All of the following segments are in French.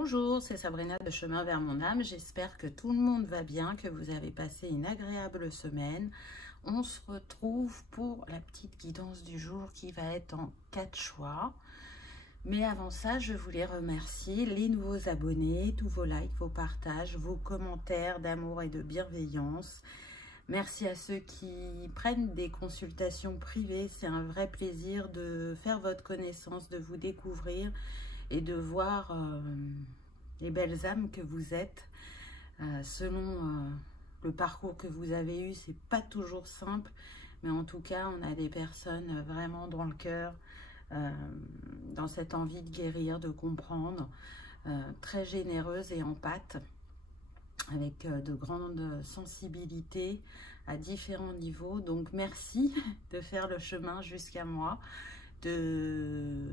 Bonjour, c'est Sabrina de Chemin vers mon âme. J'espère que tout le monde va bien, que vous avez passé une agréable semaine. On se retrouve pour la petite guidance du jour qui va être en 4 choix. Mais avant ça, je voulais remercier les nouveaux abonnés, tous vos likes, vos partages, vos commentaires d'amour et de bienveillance. Merci à ceux qui prennent des consultations privées. C'est un vrai plaisir de faire votre connaissance, de vous découvrir et de voir les belles âmes que vous êtes. Selon le parcours que vous avez eu, c'est pas toujours simple, mais en tout cas, on a des personnes vraiment dans le cœur, dans cette envie de guérir, de comprendre, très généreuses et empathes, avec de grandes sensibilités à différents niveaux. Donc merci de faire le chemin jusqu'à moi, de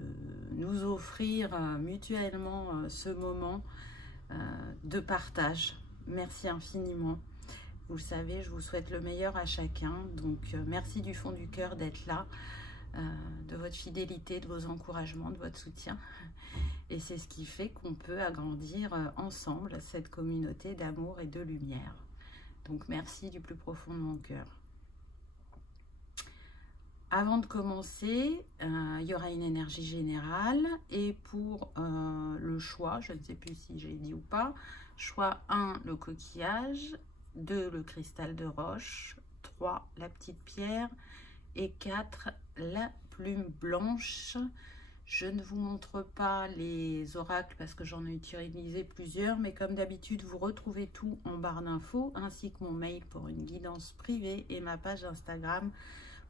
nous offrir mutuellement ce moment de partage. Merci infiniment. Vous le savez, je vous souhaite le meilleur à chacun. Donc merci du fond du cœur d'être là, de votre fidélité, de vos encouragements, de votre soutien. Et c'est ce qui fait qu'on peut agrandir ensemble cette communauté d'amour et de lumière. Donc merci du plus profond de mon cœur. Avant de commencer, il y aura une énergie générale. Et pour le choix, je ne sais plus si j'ai dit ou pas, choix 1, le coquillage, 2, le cristal de roche, 3, la petite pierre et 4, la plume blanche. Je ne vous montre pas les oracles parce que j'en ai utilisé plusieurs, mais comme d'habitude, vous retrouvez tout en barre d'infos, ainsi que mon mail pour une guidance privée et ma page Instagram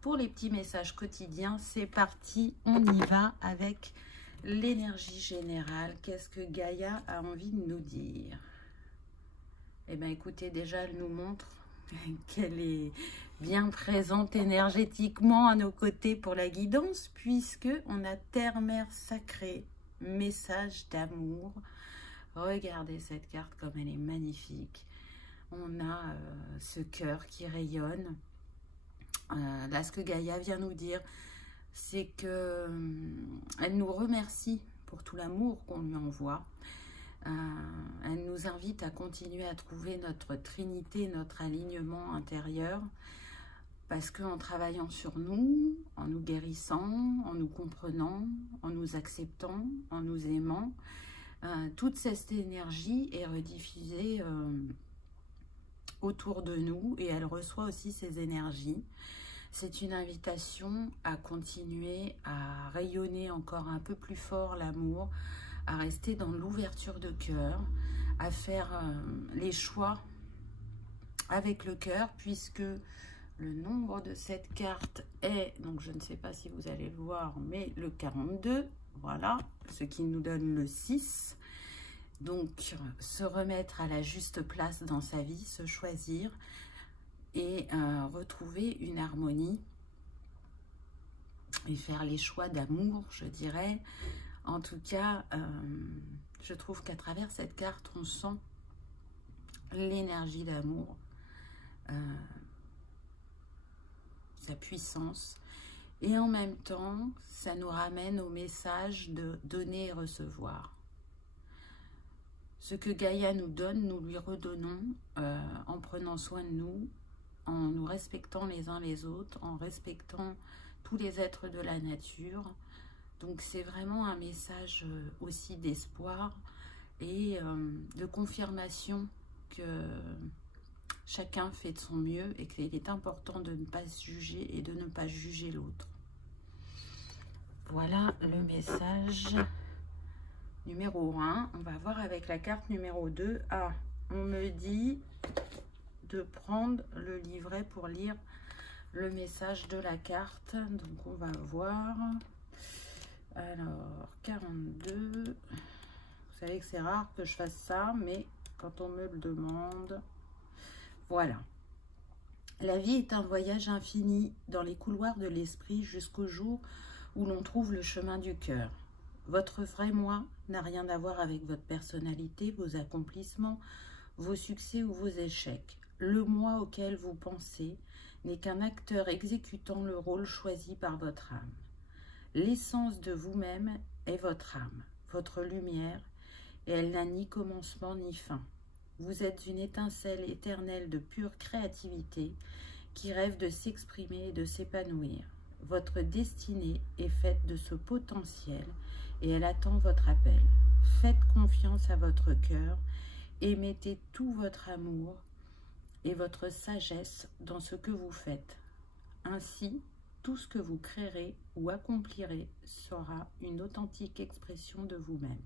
pour les petits messages quotidiens. C'est parti, on y va avec l'énergie générale. Qu'est-ce que Gaïa a envie de nous dire? Eh bien, écoutez, déjà, elle nous montre qu'elle est bien présente énergétiquement à nos côtés pour la guidance, puisque on a Terre-Mère sacrée, message d'amour. Regardez cette carte comme elle est magnifique. On a ce cœur qui rayonne. Là, ce que Gaïa vient nous dire, c'est que elle nous remercie pour tout l'amour qu'on lui envoie. Elle nous invite à continuer à trouver notre trinité, notre alignement intérieur, parce qu'en travaillant sur nous, en nous guérissant, en nous comprenant, en nous acceptant, en nous aimant, toute cette énergie est rediffusée autour de nous et elle reçoit aussi ces énergies. C'est une invitation à continuer à rayonner encore un peu plus fort l'amour, à rester dans l'ouverture de cœur, à faire les choix avec le cœur, puisque le nombre de cette carte est, donc je ne sais pas si vous allez le voir, mais le 42, voilà, ce qui nous donne le 6. Donc, se remettre à la juste place dans sa vie, se choisir et retrouver une harmonie et faire les choix d'amour, je dirais. En tout cas, je trouve qu'à travers cette carte, on sent l'énergie d'amour, sa puissance. Et en même temps, ça nous ramène au message de donner et recevoir. Ce que Gaïa nous donne, nous lui redonnons en prenant soin de nous, en nous respectant les uns les autres, en respectant tous les êtres de la nature. Donc c'est vraiment un message aussi d'espoir et de confirmation que chacun fait de son mieux et qu'il est important de ne pas se juger et de ne pas juger l'autre. Voilà le message numéro 1. On va voir avec la carte numéro 2. Ah, on me dit de prendre le livret pour lire le message de la carte. Donc on va voir. Alors, 42. Vous savez que c'est rare que je fasse ça, mais quand on me le demande, voilà. La vie est un voyage infini dans les couloirs de l'esprit jusqu'au jour où l'on trouve le chemin du cœur. Votre vrai moi n'a rien à voir avec votre personnalité, vos accomplissements, vos succès ou vos échecs. Le moi auquel vous pensez n'est qu'un acteur exécutant le rôle choisi par votre âme. L'essence de vous-même est votre âme, votre lumière, et elle n'a ni commencement ni fin. Vous êtes une étincelle éternelle de pure créativité qui rêve de s'exprimer et de s'épanouir. Votre destinée est faite de ce potentiel et elle attend votre appel. Faites confiance à votre cœur et mettez tout votre amour et votre sagesse dans ce que vous faites. Ainsi, tout ce que vous créerez ou accomplirez sera une authentique expression de vous-même.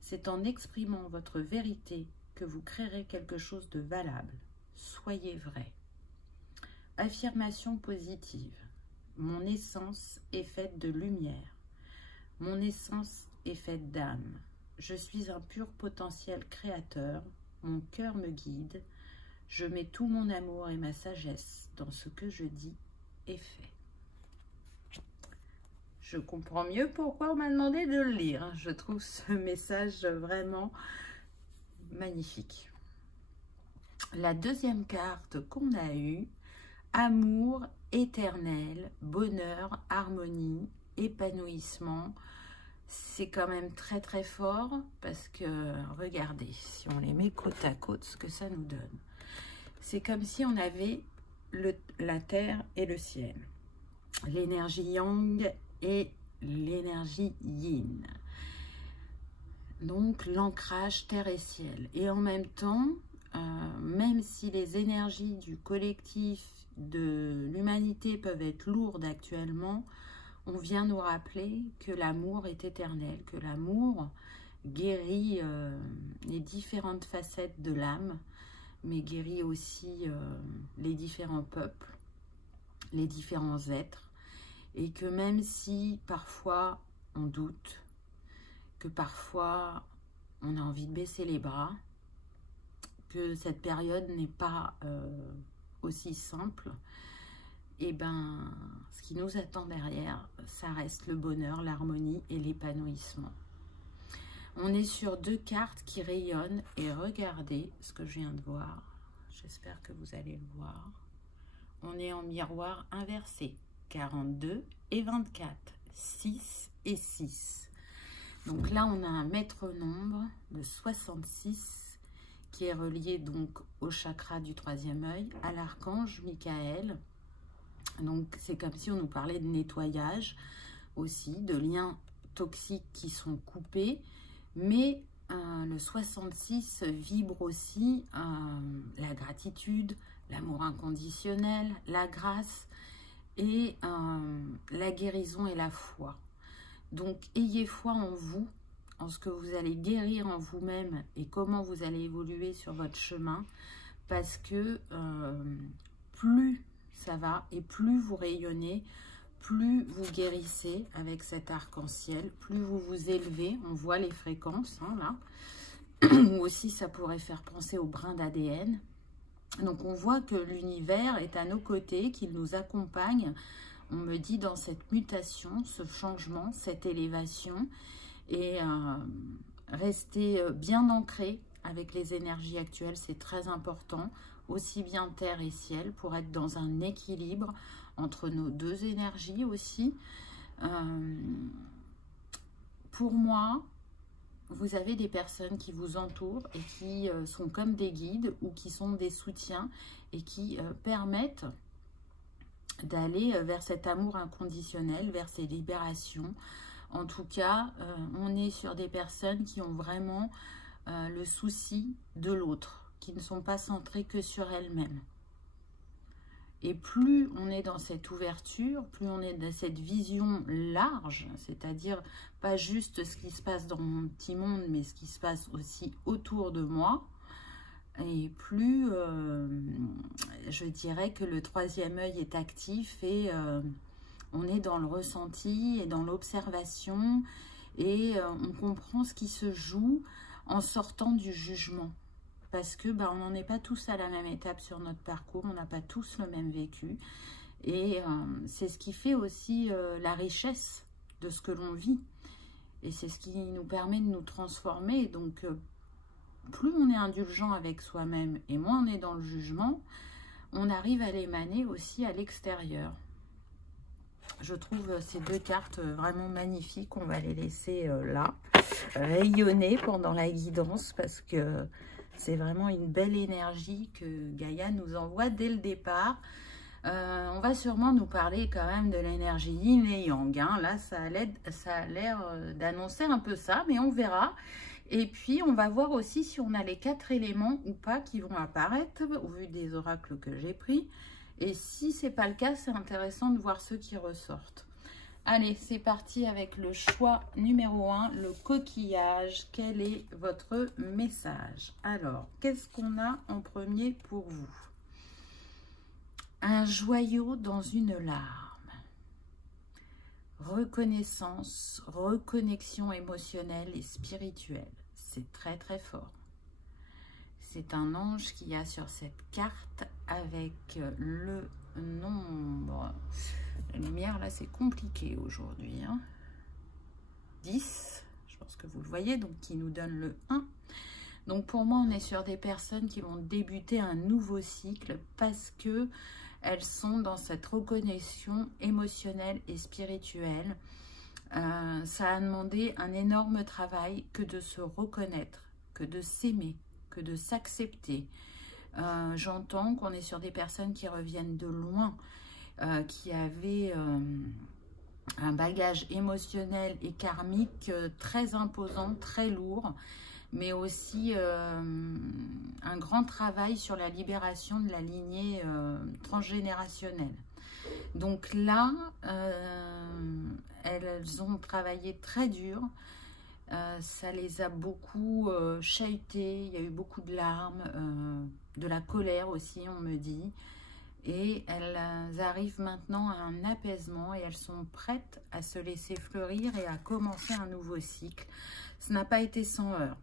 C'est en exprimant votre vérité que vous créerez quelque chose de valable. Soyez vrai. Affirmation positive. Mon essence est faite de lumière. Mon essence est faite d'âme. Je suis un pur potentiel créateur. Mon cœur me guide. Je mets tout mon amour et ma sagesse dans ce que je dis et fais. Je comprends mieux pourquoi on m'a demandé de le lire. Je trouve ce message vraiment magnifique. La deuxième carte qu'on a eue, amour éternel, bonheur, harmonie, épanouissement. C'est quand même très très fort parce que, regardez, si on les met côte à côte, ce que ça nous donne. C'est comme si on avait la terre et le ciel, l'énergie yang et l'énergie yin. Donc l'ancrage terre et ciel. Et en même temps, même si les énergies du collectif, de l'humanité peuvent être lourdes actuellement, on vient nous rappeler que l'amour est éternel, que l'amour guérit les différentes facettes de l'âme, mais guérit aussi les différents peuples, les différents êtres, et que même si parfois on doute, que parfois on a envie de baisser les bras, que cette période n'est pas aussi simple, et ben ce qui nous attend derrière, ça reste le bonheur, l'harmonie et l'épanouissement. On est sur deux cartes qui rayonnent et regardez ce que je viens de voir. J'espère que vous allez le voir. On est en miroir inversé. 42 et 24. 6 et 6. Donc là, on a un maître nombre de 66 qui est relié donc au chakra du troisième œil, à l'archange Michael. Donc c'est comme si on nous parlait de nettoyage aussi, de liens toxiques qui sont coupés. Mais le 66 vibre aussi la gratitude, l'amour inconditionnel, la grâce et la guérison et la foi. Donc, ayez foi en vous, en ce que vous allez guérir en vous-même et comment vous allez évoluer sur votre chemin. Parce que plus ça va et plus vous rayonnez, plus vous guérissez avec cet arc-en-ciel, plus vous vous élevez. On voit les fréquences, hein, là. Ou aussi, ça pourrait faire penser au brin d'ADN. Donc, on voit que l'univers est à nos côtés, qu'il nous accompagne. On me dit dans cette mutation, ce changement, cette élévation. Et rester bien ancré avec les énergies actuelles, c'est très important. Aussi bien terre et ciel, pour être dans un équilibre entre nos deux énergies aussi. Pour moi, vous avez des personnes qui vous entourent et qui sont comme des guides ou qui sont des soutiens et qui permettent d'aller vers cet amour inconditionnel, vers ces libérations. En tout cas, on est sur des personnes qui ont vraiment le souci de l'autre, qui ne sont pas centrées que sur elles-mêmes. Et plus on est dans cette ouverture, plus on est dans cette vision large, c'est-à-dire pas juste ce qui se passe dans mon petit monde, mais ce qui se passe aussi autour de moi, et plus je dirais que le troisième œil est actif et on est dans le ressenti et dans l'observation et on comprend ce qui se joue en sortant du jugement. Parce que on n'en est pas tous à la même étape sur notre parcours, on n'a pas tous le même vécu. Et c'est ce qui fait aussi la richesse de ce que l'on vit. Et c'est ce qui nous permet de nous transformer. Donc, plus on est indulgent avec soi-même et moins on est dans le jugement, on arrive à l'émaner aussi à l'extérieur. Je trouve ces deux cartes vraiment magnifiques. On va les laisser là, rayonner pendant la guidance parce que c'est vraiment une belle énergie que Gaïa nous envoie dès le départ. On va sûrement nous parler quand même de l'énergie yin et yang. Hein. Là, ça a l'air d'annoncer un peu ça, mais on verra. Et puis, on va voir aussi si on a les 4 éléments ou pas qui vont apparaître au vu des oracles que j'ai pris. Et si ce n'est pas le cas, c'est intéressant de voir ceux qui ressortent. Allez, c'est parti avec le choix numéro 1, le coquillage. Quel est votre message? Alors, qu'est-ce qu'on a en premier pour vous? Un joyau dans une larme. Reconnaissance, reconnexion émotionnelle et spirituelle. C'est très très fort. C'est un ange qui a sur cette carte avec le nombre. La lumière là c'est compliqué aujourd'hui. Hein. 10, je pense que vous le voyez, donc qui nous donne le 1. Donc pour moi on est sur des personnes qui vont débuter un nouveau cycle parce que elles sont dans cette reconnexion émotionnelle et spirituelle. Ça a demandé un énorme travail que de se reconnaître, que de s'aimer, que de s'accepter. J'entends qu'on est sur des personnes qui reviennent de loin, qui avaient un bagage émotionnel et karmique très imposant, très lourd, mais aussi un grand travail sur la libération de la lignée transgénérationnelle. Donc là, elles ont travaillé très dur, ça les a beaucoup chahuté, il y a eu beaucoup de larmes, de la colère aussi, on me dit. Et elles arrivent maintenant à un apaisement et elles sont prêtes à se laisser fleurir et à commencer un nouveau cycle. Ce n'a pas été sans heurts,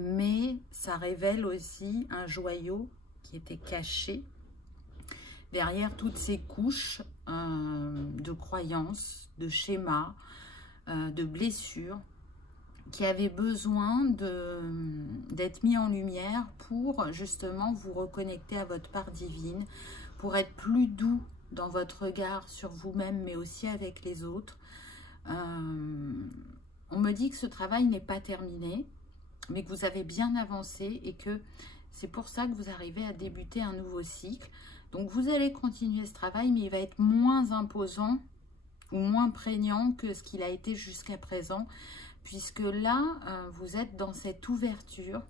mais ça révèle aussi un joyau qui était caché derrière toutes ces couches de croyances, de schémas, de blessures qui avaient besoin d'être mis en lumière pour justement vous reconnecter à votre part divine, pour être plus doux dans votre regard sur vous-même, mais aussi avec les autres. On me dit que ce travail n'est pas terminé, mais que vous avez bien avancé et que c'est pour ça que vous arrivez à débuter un nouveau cycle. Donc vous allez continuer ce travail, mais il va être moins imposant ou moins prégnant que ce qu'il a été jusqu'à présent, puisque là, vous êtes dans cette ouverture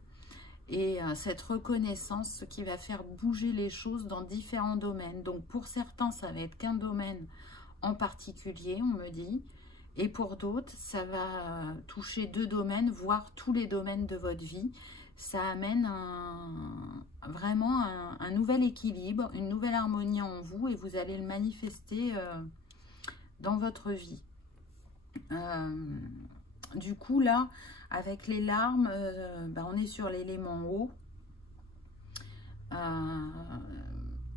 et cette reconnaissance, ce qui va faire bouger les choses dans différents domaines. Donc pour certains, ça va être qu'un domaine en particulier, on me dit, et pour d'autres, ça va toucher 2 domaines, voire tous les domaines de votre vie. Ça amène vraiment un nouvel équilibre, une nouvelle harmonie en vous et vous allez le manifester dans votre vie. Du coup, là, avec les larmes, on est sur l'élément eau.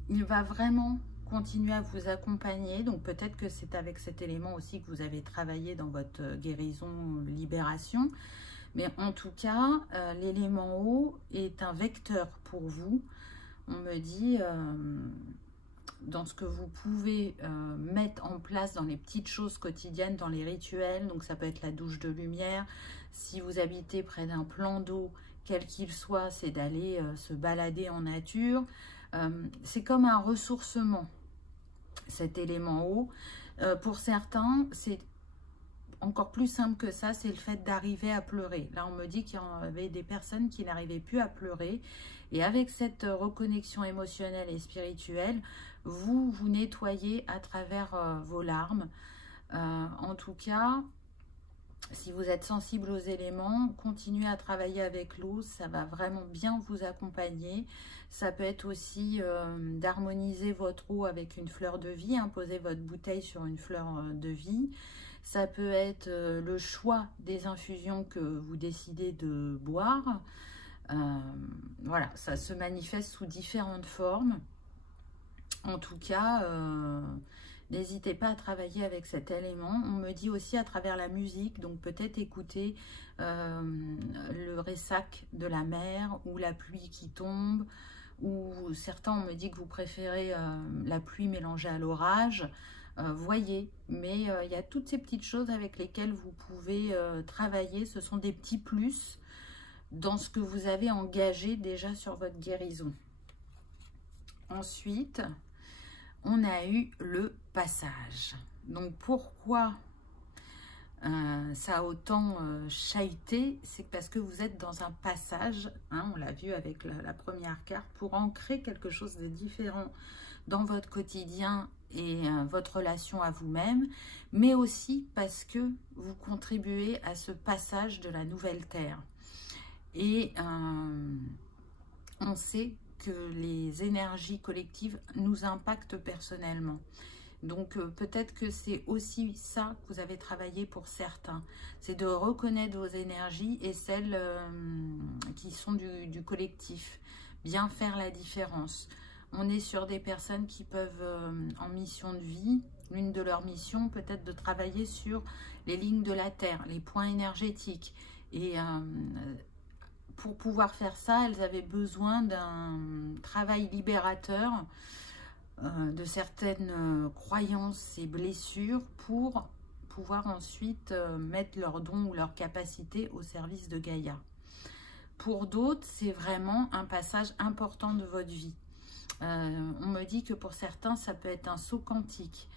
Il va vraiment continuer à vous accompagner. Donc, peut-être que c'est avec cet élément aussi que vous avez travaillé dans votre guérison, libération. Mais en tout cas, l'élément eau est un vecteur pour vous. On me dit, dans ce que vous pouvez mettre en place dans les petites choses quotidiennes, dans les rituels. Donc ça peut être la douche de lumière. Si vous habitez près d'un plan d'eau, quel qu'il soit, c'est d'aller se balader en nature. C'est comme un ressourcement, cet élément eau. Pour certains, c'est encore plus simple que ça, c'est le fait d'arriver à pleurer. Là, on me dit qu'il y avait des personnes qui n'arrivaient plus à pleurer. Et avec cette reconnexion émotionnelle et spirituelle, vous vous nettoyez à travers vos larmes. En tout cas, si vous êtes sensible aux éléments, continuez à travailler avec l'eau. Ça va vraiment bien vous accompagner. Ça peut être aussi d'harmoniser votre eau avec une fleur de vie. Hein, poser votre bouteille sur une fleur de vie. Ça peut être le choix des infusions que vous décidez de boire. Voilà, ça se manifeste sous différentes formes. En tout cas, n'hésitez pas à travailler avec cet élément. On me dit aussi à travers la musique, donc peut-être écouter le ressac de la mer ou la pluie qui tombe. Ou certains, on me dit que vous préférez la pluie mélangée à l'orage. voyez. Mais il y a toutes ces petites choses avec lesquelles vous pouvez travailler. Ce sont des petits plus dans ce que vous avez engagé déjà sur votre guérison. Ensuite, on a eu le passage. Donc pourquoi ça a autant chahuté? C'est parce que vous êtes dans un passage, hein, on l'a vu avec la première carte, pour ancrer quelque chose de différent dans votre quotidien et votre relation à vous-même, mais aussi parce que vous contribuez à ce passage de la nouvelle terre. Et on sait que les énergies collectives nous impactent personnellement. Donc peut-être que c'est aussi ça que vous avez travaillé pour certains. C'est de reconnaître vos énergies et celles qui sont du collectif. Bien faire la différence. On est sur des personnes qui peuvent, en mission de vie, l'une de leurs missions peut-être de travailler sur les lignes de la Terre, les points énergétiques. Et pour pouvoir faire ça, elles avaient besoin d'un travail libérateur de certaines croyances et blessures pour pouvoir ensuite mettre leurs dons ou leurs capacités au service de Gaïa. Pour d'autres, c'est vraiment un passage important de votre vie. On me dit que pour certains, ça peut être un saut quantique.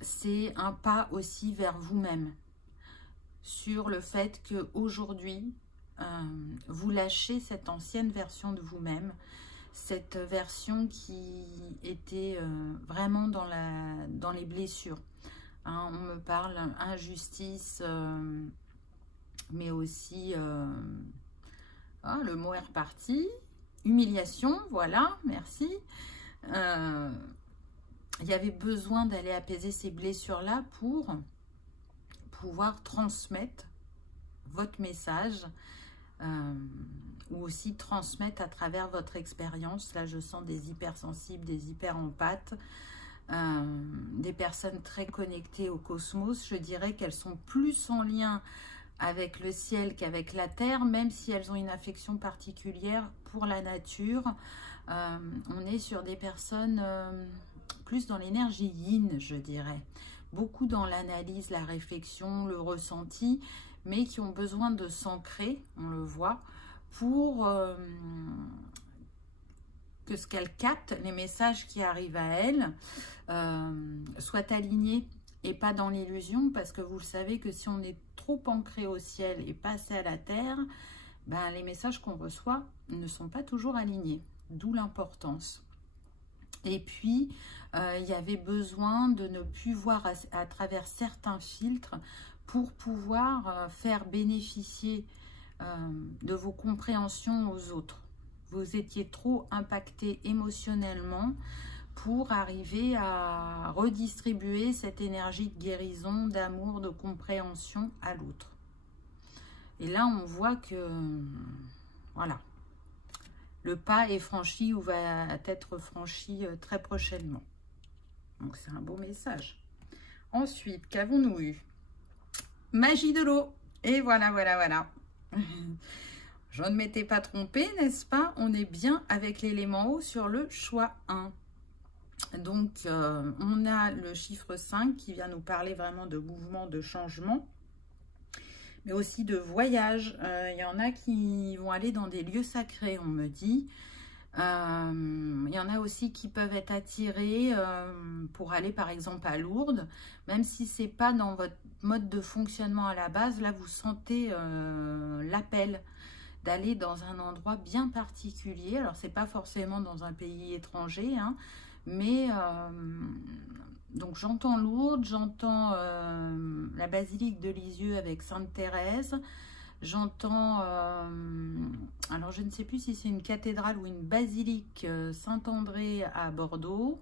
C'est un pas aussi vers vous-même, sur le fait qu'aujourd'hui, vous lâchez cette ancienne version de vous-même, cette version qui était vraiment dans les blessures. Hein, on me parle injustice, mais aussi, le mot est reparti, humiliation, voilà, merci. Il y avait besoin d'aller apaiser ces blessures-là pour pouvoir transmettre votre message ou aussi transmettre à travers votre expérience. Là, je sens des hypersensibles, des hyper-empathes, des personnes très connectées au cosmos. Je dirais qu'elles sont plus en lien avec le ciel qu'avec la terre, même si elles ont une affection particulière pour la nature. On est sur des personnes plus dans l'énergie yin, je dirais. Beaucoup dans l'analyse, la réflexion, le ressenti, mais qui ont besoin de s'ancrer, on le voit, pour que ce qu'elles captent, les messages qui arrivent à elles, soient alignés et pas dans l'illusion, parce que vous le savez que si on est trop ancré au ciel et pas assez à la terre, ben, les messages qu'on reçoit ne sont pas toujours alignés, d'où l'importance. Et puis, il y avait besoin de ne plus voir à travers certains filtres pour pouvoir faire bénéficier de vos compréhensions aux autres. Vous étiez trop impacté émotionnellement pour arriver à redistribuer cette énergie de guérison, d'amour, de compréhension à l'autre. Et là, on voit que, voilà, le pas est franchi ou va être franchi très prochainement. Donc, c'est un beau message. Ensuite, qu'avons-nous eu? Magie de l'eau. Et voilà, voilà, voilà. Je ne m'étais pas trompée, n'est-ce pas? On est bien avec l'élément eau sur le choix 1. Donc, on a le chiffre 5 qui vient nous parler vraiment de mouvement, de changement, mais aussi de voyage. Il y en a qui vont aller dans des lieux sacrés, on me dit. Il y en a aussi qui peuvent être attirés pour aller par exemple à Lourdes, même si ce n'est pas dans votre mode de fonctionnement à la base. Là, vous sentez l'appel d'aller dans un endroit bien particulier. Alors, ce n'est pas forcément dans un pays étranger, hein, mais donc j'entends Lourdes, j'entends la basilique de Lisieux avec Sainte-Thérèse, j'entends, alors je ne sais plus si c'est une cathédrale ou une basilique Saint-André à Bordeaux,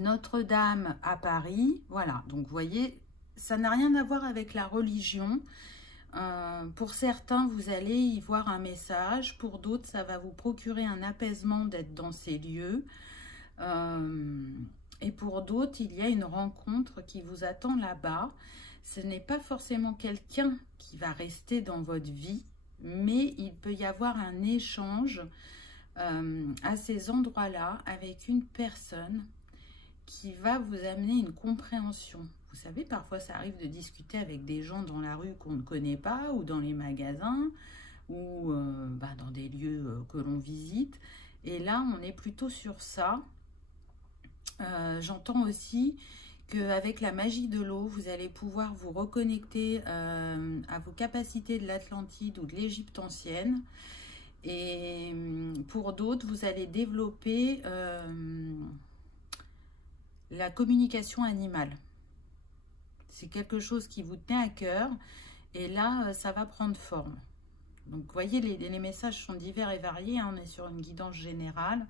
Notre-Dame à Paris, voilà. Donc vous voyez, ça n'a rien à voir avec la religion. Pour certains, vous allez y voir un message. Pour d'autres, ça va vous procurer un apaisement d'être dans ces lieux. Et pour d'autres, il y a une rencontre qui vous attend là-bas. Ce n'est pas forcément quelqu'un qui va rester dans votre vie, mais il peut y avoir un échange à ces endroits-là avec une personne qui va vous amener une compréhension. Vous savez, parfois ça arrive de discuter avec des gens dans la rue qu'on ne connaît pas, ou dans les magasins, ou dans des lieux que l'on visite. Et là, on est plutôt sur ça. J'entends aussi qu'avec la magie de l'eau, vous allez pouvoir vous reconnecter à vos capacités de l'Atlantide ou de l'Égypte ancienne. Et pour d'autres, vous allez développer la communication animale. C'est quelque chose qui vous tenait à cœur. Et là, ça va prendre forme. Donc, vous voyez, les messages sont divers et variés. Hein, on est sur une guidance générale.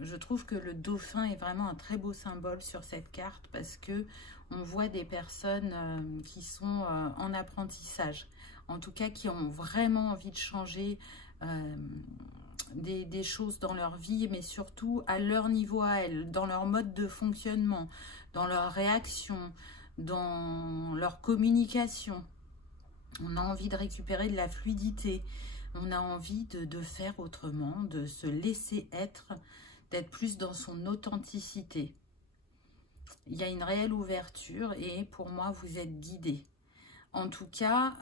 Je trouve que le dauphin est vraiment un très beau symbole sur cette carte parce que on voit des personnes qui sont en apprentissage, en tout cas qui ont vraiment envie de changer des choses dans leur vie, mais surtout à leur niveau à elles, dans leur mode de fonctionnement, dans leur réaction, dans leur communication. On a envie de récupérer de la fluidité, on a envie de faire autrement, de se laisser être, d'être plus dans son authenticité. Il y a une réelle ouverture et pour moi, vous êtes guidés. En tout cas,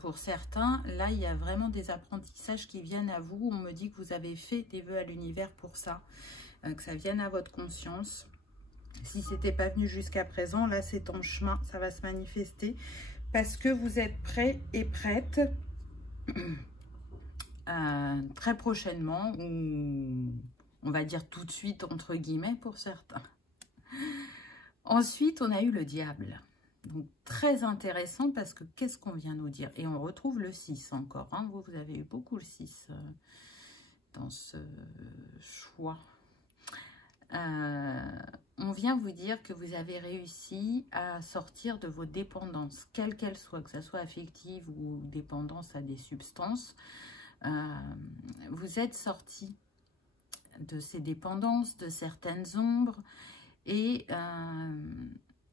pour certains, là, il y a vraiment des apprentissages qui viennent à vous. On me dit que vous avez fait des vœux à l'univers pour ça, que ça vienne à votre conscience. Si ce n'était pas venu jusqu'à présent, là, c'est en chemin, ça va se manifester parce que vous êtes prêts et prêtes très prochainement, ou on va dire tout de suite, entre guillemets, pour certains. Ensuite, on a eu le diable. Donc, très intéressant parce que qu'est-ce qu'on vient nous dire? Et on retrouve le 6 encore. Hein. Vous avez eu beaucoup le 6 dans ce choix. On vient vous dire que vous avez réussi à sortir de vos dépendances, quelles qu'elles soient, que ce soit affective ou dépendance à des substances. Vous êtes sorti de ces dépendances, de certaines ombres, et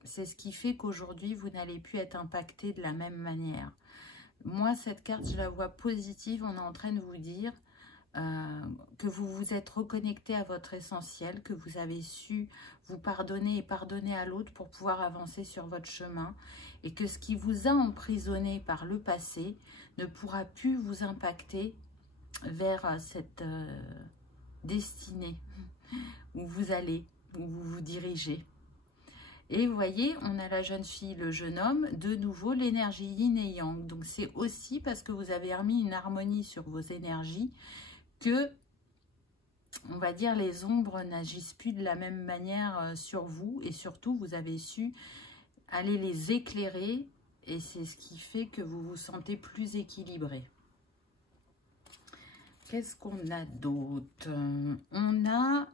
c'est ce qui fait qu'aujourd'hui, vous n'allez plus être impacté de la même manière. Moi, cette carte, je la vois positive. On est en train de vous dire que vous vous êtes reconnecté à votre essentiel, que vous avez su vous pardonner et pardonner à l'autre pour pouvoir avancer sur votre chemin, et que ce qui vous a emprisonné par le passé ne pourra plus vous impacter vers cette destinée où vous allez, où vous vous dirigez. Et vous voyez, on a la jeune fille, le jeune homme, de nouveau l'énergie yin et yang. Donc c'est aussi parce que vous avez remis une harmonie sur vos énergies que, on va dire, les ombres n'agissent plus de la même manière sur vous. Et surtout, vous avez su aller les éclairer. Et c'est ce qui fait que vous vous sentez plus équilibré. Qu'est-ce qu'on a d'autre? On a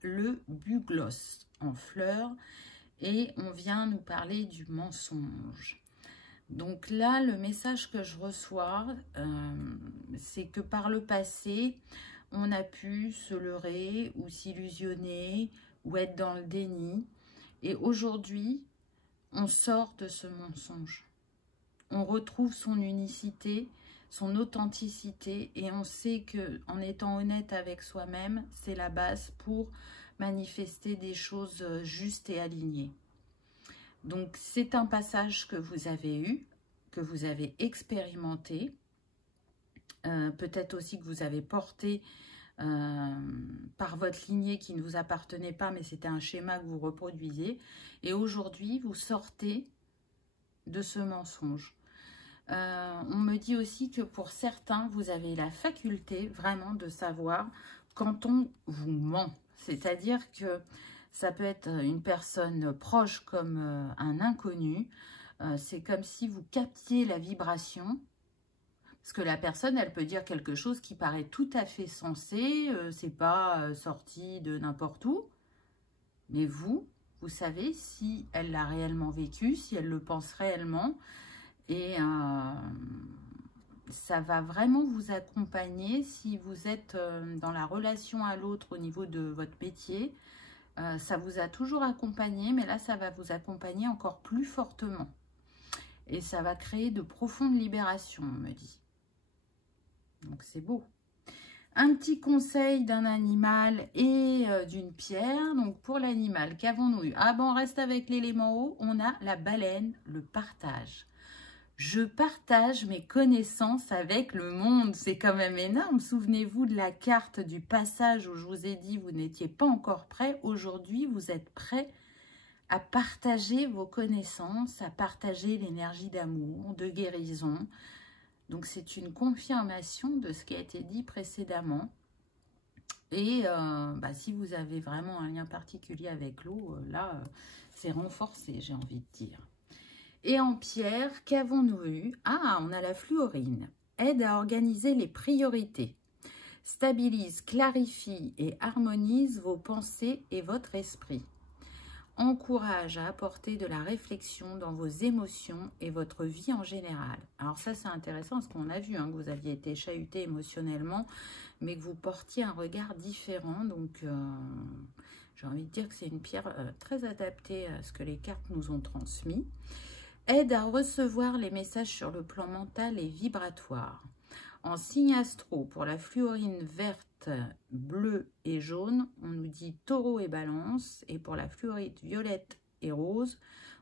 le bugloss en fleurs. Et on vient nous parler du mensonge. Donc là, le message que je reçois, c'est que par le passé, on a pu se leurrer ou s'illusionner ou être dans le déni. Et aujourd'hui, on sort de ce mensonge. On retrouve son unicité, son authenticité, et on sait qu'en étant honnête avec soi-même, c'est la base pour manifester des choses justes et alignées. Donc, c'est un passage que vous avez eu, que vous avez expérimenté, peut-être aussi que vous avez porté par votre lignée qui ne vous appartenait pas, mais c'était un schéma que vous reproduisiez. Et aujourd'hui, vous sortez de ce mensonge. On me dit aussi que pour certains, vous avez la faculté vraiment de savoir quand on vous ment. C'est-à-dire que ça peut être une personne proche comme un inconnu. C'est comme si vous captiez la vibration. Parce que la personne, elle peut dire quelque chose qui paraît tout à fait sensé. C'est pas sorti de n'importe où. Mais vous savez si elle l'a réellement vécu, si elle le pense réellement. Et ça va vraiment vous accompagner si vous êtes dans la relation à l'autre au niveau de votre métier. Ça vous a toujours accompagné, mais là, ça va vous accompagner encore plus fortement. Et ça va créer de profondes libérations, on me dit. Donc c'est beau. Un petit conseil d'un animal et d'une pierre. Donc pour l'animal, qu'avons-nous eu? Ah bon, on reste avec l'élément eau. On a la baleine, le partage. Je partage mes connaissances avec le monde. C'est quand même énorme. Souvenez-vous de la carte du passage où je vous ai dit vous n'étiez pas encore prêt. Aujourd'hui, vous êtes prêt à partager vos connaissances, à partager l'énergie d'amour, de guérison. Donc, c'est une confirmation de ce qui a été dit précédemment. Et si vous avez vraiment un lien particulier avec l'eau, là, c'est renforcé, j'ai envie de dire. Et en pierre, qu'avons-nous eu? Ah, on a la fluorine. Aide à organiser les priorités. Stabilise, clarifie et harmonise vos pensées et votre esprit. Encourage à apporter de la réflexion dans vos émotions et votre vie en général. Alors ça, c'est intéressant parce qu'on a vu que vous aviez été chahuté émotionnellement, mais que vous portiez un regard différent. Donc, j'ai envie de dire que c'est une pierre très adaptée à ce que les cartes nous ont transmis. Aide à recevoir les messages sur le plan mental et vibratoire. En signe astro, pour la fluorine verte, bleue et jaune, on nous dit taureau et balance. Et pour la fluorine violette et rose,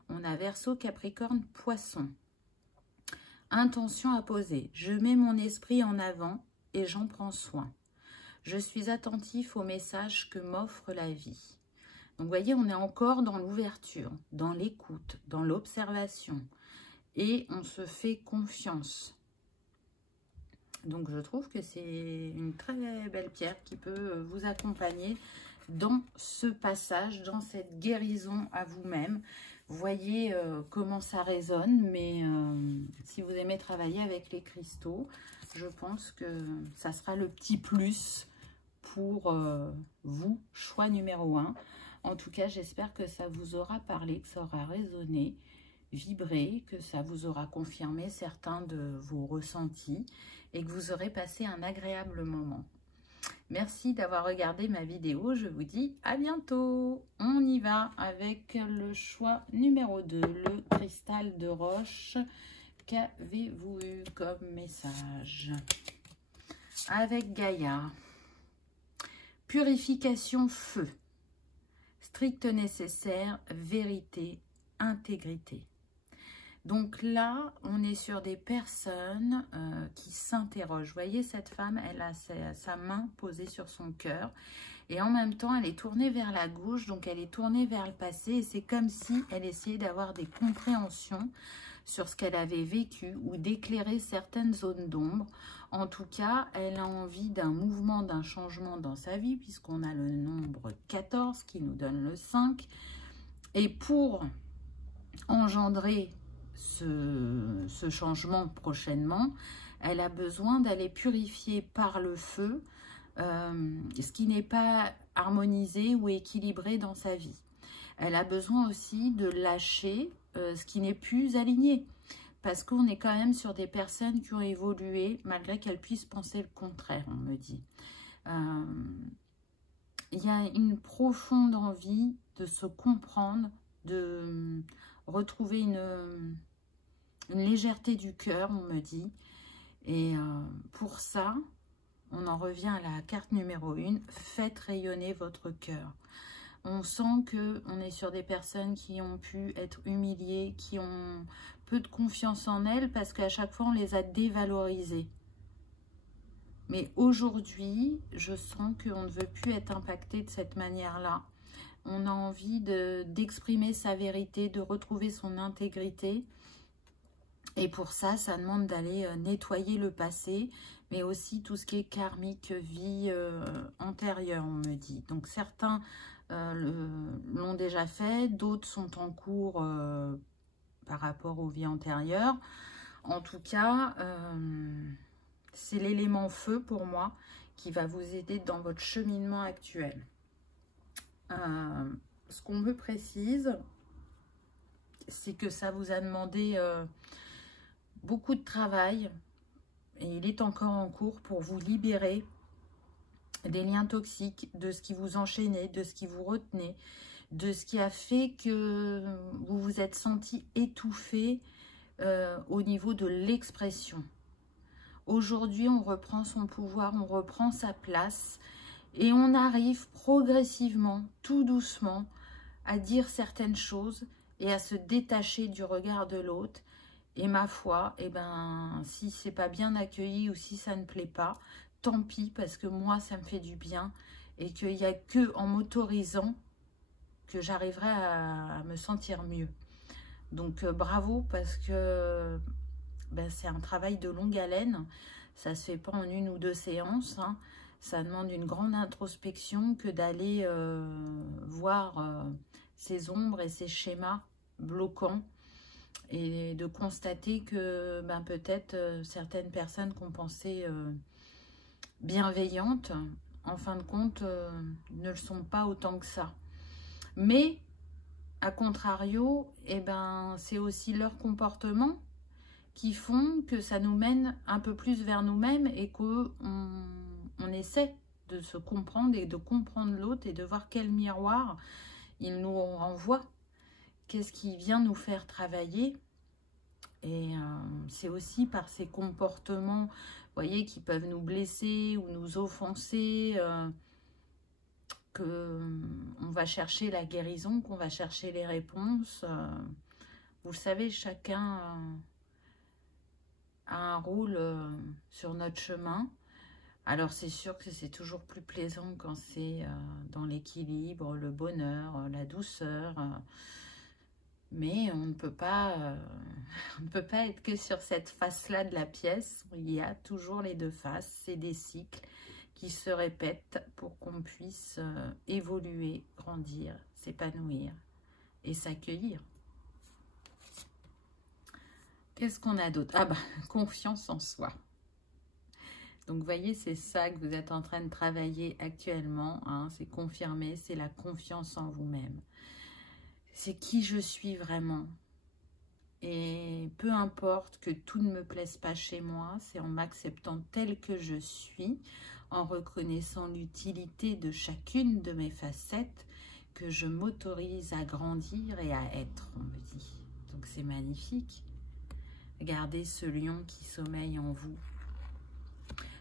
on a verseau, capricorne, poisson. Intention à poser. Je mets mon esprit en avant et j'en prends soin. Je suis attentif aux messages que m'offre la vie. Donc, vous voyez, on est encore dans l'ouverture, dans l'écoute, dans l'observation. Et on se fait confiance. Donc, je trouve que c'est une très belle pierre qui peut vous accompagner dans ce passage, dans cette guérison à vous-même. Vous voyez comment ça résonne, mais si vous aimez travailler avec les cristaux, je pense que ça sera le petit plus pour vous, choix numéro 1. En tout cas, j'espère que ça vous aura parlé, que ça aura résonné, vibré, que ça vous aura confirmé certains de vos ressentis et que vous aurez passé un agréable moment. Merci d'avoir regardé ma vidéo. Je vous dis à bientôt. On y va avec le choix numéro 2, le cristal de roche. Qu'avez-vous eu comme message? Avec Gaïa. Purification feu. Strict nécessaire, vérité, intégrité. Donc là, on est sur des personnes qui s'interrogent. Vous voyez, cette femme, elle a sa main posée sur son cœur. Et en même temps, elle est tournée vers la gauche. Donc, elle est tournée vers le passé. Et c'est comme si elle essayait d'avoir des compréhensions sur ce qu'elle avait vécu ou d'éclairer certaines zones d'ombre. En tout cas, elle a envie d'un mouvement, d'un changement dans sa vie, puisqu'on a le nombre 14 qui nous donne le 5. Et pour engendrer ce changement prochainement, elle a besoin d'aller purifier par le feu ce qui n'est pas harmonisé ou équilibré dans sa vie. Elle a besoin aussi de lâcher ce qui n'est plus aligné. Parce qu'on est quand même sur des personnes qui ont évolué, malgré qu'elles puissent penser le contraire, on me dit. Il y a une profonde envie de se comprendre, de retrouver une légèreté du cœur, on me dit. Et pour ça, on en revient à la carte numéro 1, faites rayonner votre cœur. On sent qu'on est sur des personnes qui ont pu être humiliées, qui ont peu de confiance en elles parce qu'à chaque fois, on les a dévalorisées. Mais aujourd'hui, je sens qu'on ne veut plus être impacté de cette manière-là. On a envie d'exprimer sa vérité, de retrouver son intégrité. Et pour ça, ça demande d'aller nettoyer le passé, mais aussi tout ce qui est karmique, vie antérieure, on me dit. Donc certains l'ont déjà fait, d'autres sont en cours par rapport aux vies antérieures. En tout cas, c'est l'élément feu pour moi qui va vous aider dans votre cheminement actuel. Ce qu'on me précise, c'est que ça vous a demandé beaucoup de travail et il est encore en cours pour vous libérer des liens toxiques, de ce qui vous enchaînait, de ce qui vous retenait, de ce qui a fait que vous vous êtes senti étouffé au niveau de l'expression. Aujourd'hui, on reprend son pouvoir, on reprend sa place et on arrive progressivement, tout doucement, à dire certaines choses et à se détacher du regard de l'autre. Et ma foi, eh ben, si c'est pas bien accueilli ou si ça ne plaît pas, tant pis, parce que moi, ça me fait du bien et qu'il n'y a que en m'autorisant que j'arriverai à me sentir mieux. Donc, bravo, parce que ben, c'est un travail de longue haleine. Ça ne se fait pas en 1 ou 2 séances. Hein. Ça demande une grande introspection que d'aller voir ces ombres et ces schémas bloquants et de constater que ben, peut-être certaines personnes qu'on pensait bienveillantes, en fin de compte, ne le sont pas autant que ça. Mais, à contrario, eh ben, c'est aussi leur comportement qui font que ça nous mène un peu plus vers nous-mêmes et qu'on essaie de se comprendre et de comprendre l'autre et de voir quel miroir il nous renvoie. Qu'est-ce qui vient nous faire travailler? Et c'est aussi par ces comportements, vous voyez, qui peuvent nous blesser ou nous offenser, qu'on va chercher la guérison, qu'on va chercher les réponses. Vous le savez, chacun a un rôle sur notre chemin. Alors c'est sûr que c'est toujours plus plaisant quand c'est dans l'équilibre, le bonheur, la douceur. Mais on ne peut pas être que sur cette face-là de la pièce. Il y a toujours les deux faces. C'est des cycles qui se répètent pour qu'on puisse évoluer, grandir, s'épanouir et s'accueillir. Qu'est-ce qu'on a d'autre? Ah bah, confiance en soi. Donc, vous voyez, c'est ça que vous êtes en train de travailler actuellement. Hein, c'est confirmer, c'est la confiance en vous-même. C'est qui je suis vraiment. Et peu importe que tout ne me plaise pas chez moi, c'est en m'acceptant tel que je suis, en reconnaissant l'utilité de chacune de mes facettes, que je m'autorise à grandir et à être, on me dit. Donc, c'est magnifique. Regardez ce lion qui sommeille en vous.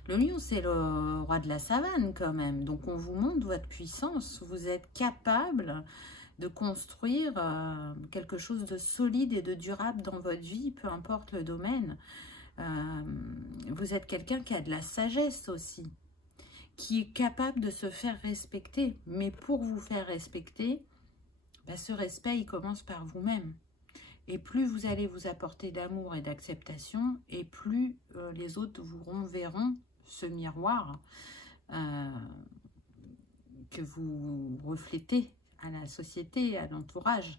Le lion, c'est le roi de la savane quand même. Donc, on vous montre votre puissance. Vous êtes capable de construire quelque chose de solide et de durable dans votre vie, peu importe le domaine. Vous êtes quelqu'un qui a de la sagesse aussi, qui est capable de se faire respecter. Mais pour vous faire respecter, bah, ce respect, il commence par vous-même. Et plus vous allez vous apporter d'amour et d'acceptation, et plus les autres vous renverront ce miroir que vous reflétez à la société, à l'entourage.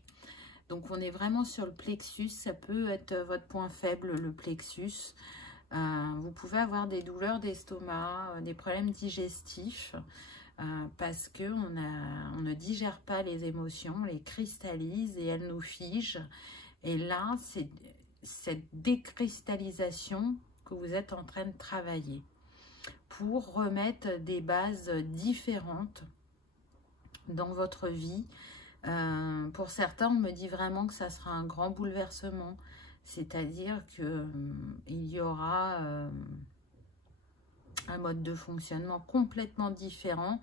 Donc, on est vraiment sur le plexus. Ça peut être votre point faible, le plexus. Vous pouvez avoir des douleurs d'estomac, des problèmes digestifs, parce qu'on ne digère pas les émotions, les cristallise et elles nous figent. Et là, c'est cette décristallisation que vous êtes en train de travailler pour remettre des bases différentes dans votre vie. Pour certains, on me dit vraiment que ça sera un grand bouleversement. C'est-à-dire qu'il y aura un mode de fonctionnement complètement différent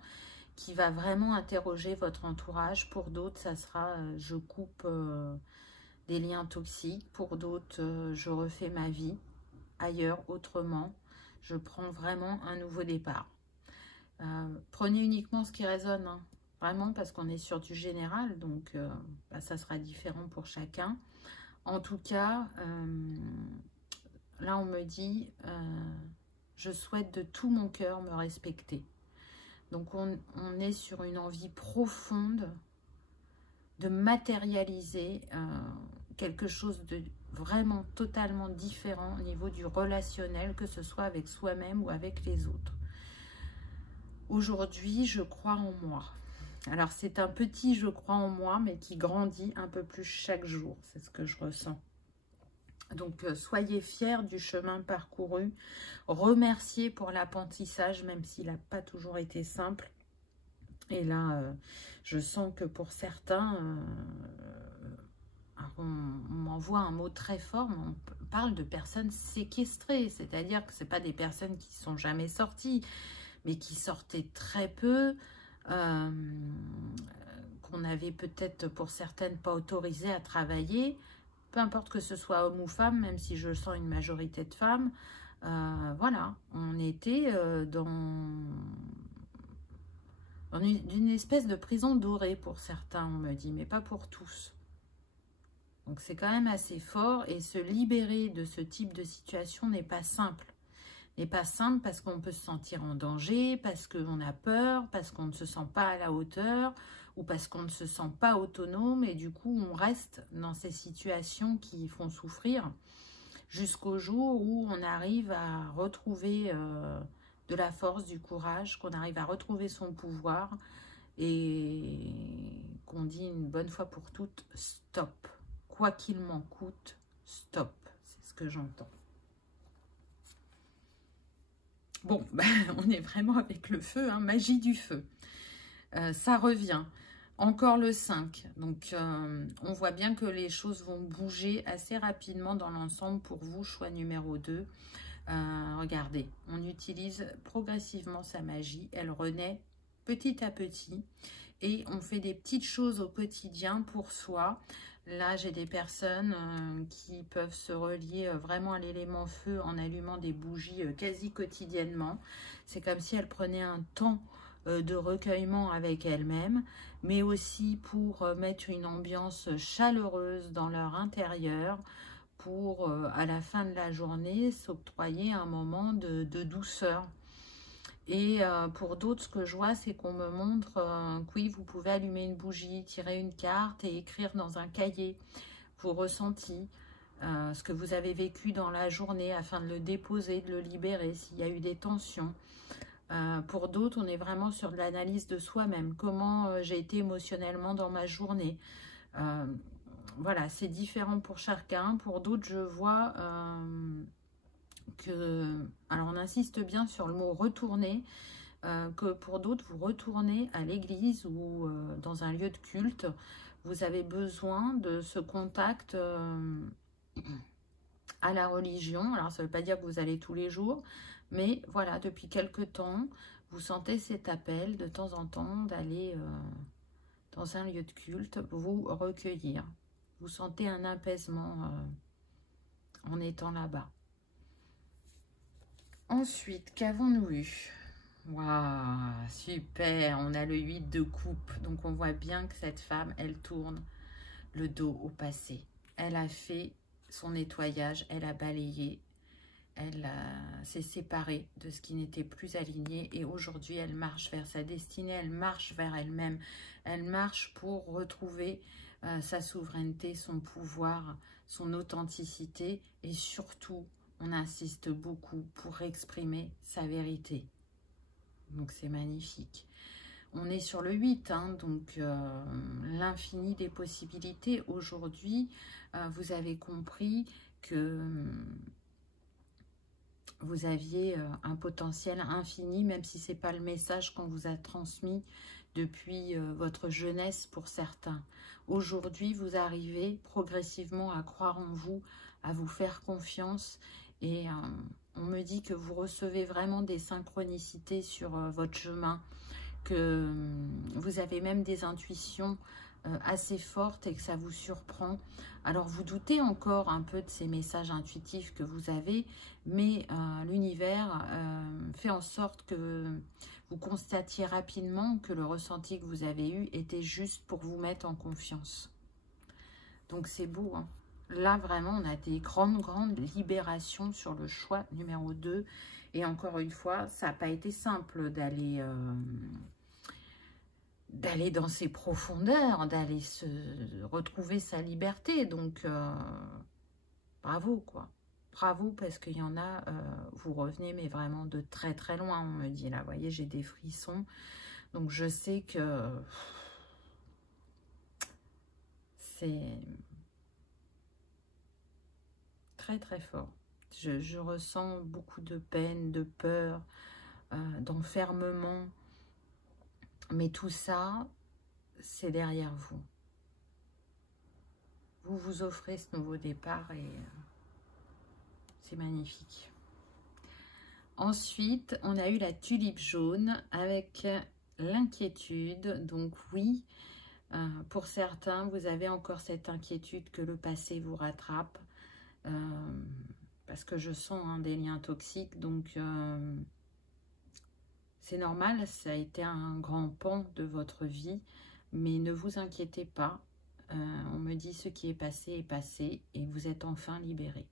qui va vraiment interroger votre entourage. Pour d'autres, ça sera je coupe des liens toxiques. Pour d'autres, je refais ma vie ailleurs, autrement. Je prends vraiment un nouveau départ. Prenez uniquement ce qui résonne, hein, vraiment, parce qu'on est sur du général, donc bah, ça sera différent pour chacun. En tout cas, là on me dit, je souhaite de tout mon cœur me respecter. Donc on est sur une envie profonde de matérialiser quelque chose de vraiment totalement différent au niveau du relationnel, que ce soit avec soi-même ou avec les autres. Aujourd'hui, je crois en moi. Alors, c'est un petit je crois en moi, mais qui grandit un peu plus chaque jour. C'est ce que je ressens. Donc, soyez fiers du chemin parcouru. Remerciez pour l'apprentissage, même s'il n'a pas toujours été simple. Et là, je sens que pour certains, on m'envoie un mot très fort, mais parle de personnes séquestrées, c'est-à-dire que ce n'est pas des personnes qui ne sont jamais sorties, mais qui sortaient très peu, qu'on n'avait peut-être pour certaines pas autorisées à travailler, peu importe que ce soit homme ou femme, même si je sens une majorité de femmes, voilà, on était dans une espèce de prison dorée pour certains, on me dit, mais pas pour tous. Donc c'est quand même assez fort et se libérer de ce type de situation n'est pas simple. N'est pas simple parce qu'on peut se sentir en danger, parce qu'on a peur, parce qu'on ne se sent pas à la hauteur ou parce qu'on ne se sent pas autonome et du coup on reste dans ces situations qui font souffrir jusqu'au jour où on arrive à retrouver de la force, du courage, qu'on arrive à retrouver son pouvoir et qu'on dit une bonne fois pour toutes, stop. Quoi qu'il m'en coûte, stop. C'est ce que j'entends. Bon, ben, on est vraiment avec le feu, hein, magie du feu. Ça revient. Encore le 5. Donc, on voit bien que les choses vont bouger assez rapidement dans l'ensemble pour vous, choix numéro 2. Regardez, on utilise progressivement sa magie. Elle renaît petit à petit. Et on fait des petites choses au quotidien pour soi. Là, j'ai des personnes qui peuvent se relier vraiment à l'élément feu en allumant des bougies quasi quotidiennement. C'est comme si elles prenaient un temps de recueillement avec elles-mêmes, mais aussi pour mettre une ambiance chaleureuse dans leur intérieur, pour, à la fin de la journée, s'octroyer un moment de douceur. Et pour d'autres, ce que je vois, c'est qu'on me montre que oui, vous pouvez allumer une bougie, tirer une carte et écrire dans un cahier vos ressentis, ce que vous avez vécu dans la journée afin de le déposer, de le libérer s'il y a eu des tensions. Pour d'autres, on est vraiment sur de l'analyse de soi-même. Comment j'ai été émotionnellement dans ma journée. Voilà, c'est différent pour chacun. Pour d'autres, je vois... alors on insiste bien sur le mot retourner, que pour d'autres vous retournez à l'église ou dans un lieu de culte, vous avez besoin de ce contact à la religion. Alors ça ne veut pas dire que vous allez tous les jours, mais voilà, depuis quelque temps, vous sentez cet appel de temps en temps d'aller dans un lieu de culte, vous recueillir. Vous sentez un apaisement en étant là-bas. Ensuite, qu'avons-nous eu? Waouh, super, on a le 8 de coupe. Donc, on voit bien que cette femme, elle tourne le dos au passé. Elle a fait son nettoyage, elle a balayé, elle s'est séparée de ce qui n'était plus aligné. Et aujourd'hui, elle marche vers sa destinée, elle marche vers elle-même. Elle marche pour retrouver sa souveraineté, son pouvoir, son authenticité et surtout... On insiste beaucoup pour exprimer sa vérité. Donc, c'est magnifique. On est sur le 8, hein, donc l'infini des possibilités. Aujourd'hui, vous avez compris que vous aviez un potentiel infini, même si ce n'est pas le message qu'on vous a transmis depuis votre jeunesse pour certains. Aujourd'hui, vous arrivez progressivement à croire en vous, à vous faire confiance. Et on me dit que vous recevez vraiment des synchronicités sur votre chemin, que vous avez même des intuitions assez fortes et que ça vous surprend. Alors vous doutez encore un peu de ces messages intuitifs que vous avez, mais l'univers fait en sorte que vous constatiez rapidement que le ressenti que vous avez eu était juste pour vous mettre en confiance. Donc c'est beau, hein. Là, vraiment, on a des grandes libérations sur le choix numéro 2. Et encore une fois, ça n'a pas été simple d'aller dans ces profondeurs, d'aller se retrouver sa liberté. Donc, bravo, quoi. Bravo, parce qu'il y en a, vous revenez, mais vraiment de très loin, on me dit. Là, vous voyez, j'ai des frissons. Donc, je sais que c'est... très fort. Je ressens beaucoup de peine, de peur, d'enfermement. Mais tout ça, c'est derrière vous. Vous vous offrez ce nouveau départ et c'est magnifique. Ensuite, on a eu la tulipe jaune avec l'inquiétude. Donc oui, pour certains, vous avez encore cette inquiétude que le passé vous rattrape. Parce que je sens des liens toxiques. Donc c'est normal, ça a été un grand pan de votre vie. Mais ne vous inquiétez pas. On me dit ce qui est passé et vous êtes enfin libéré.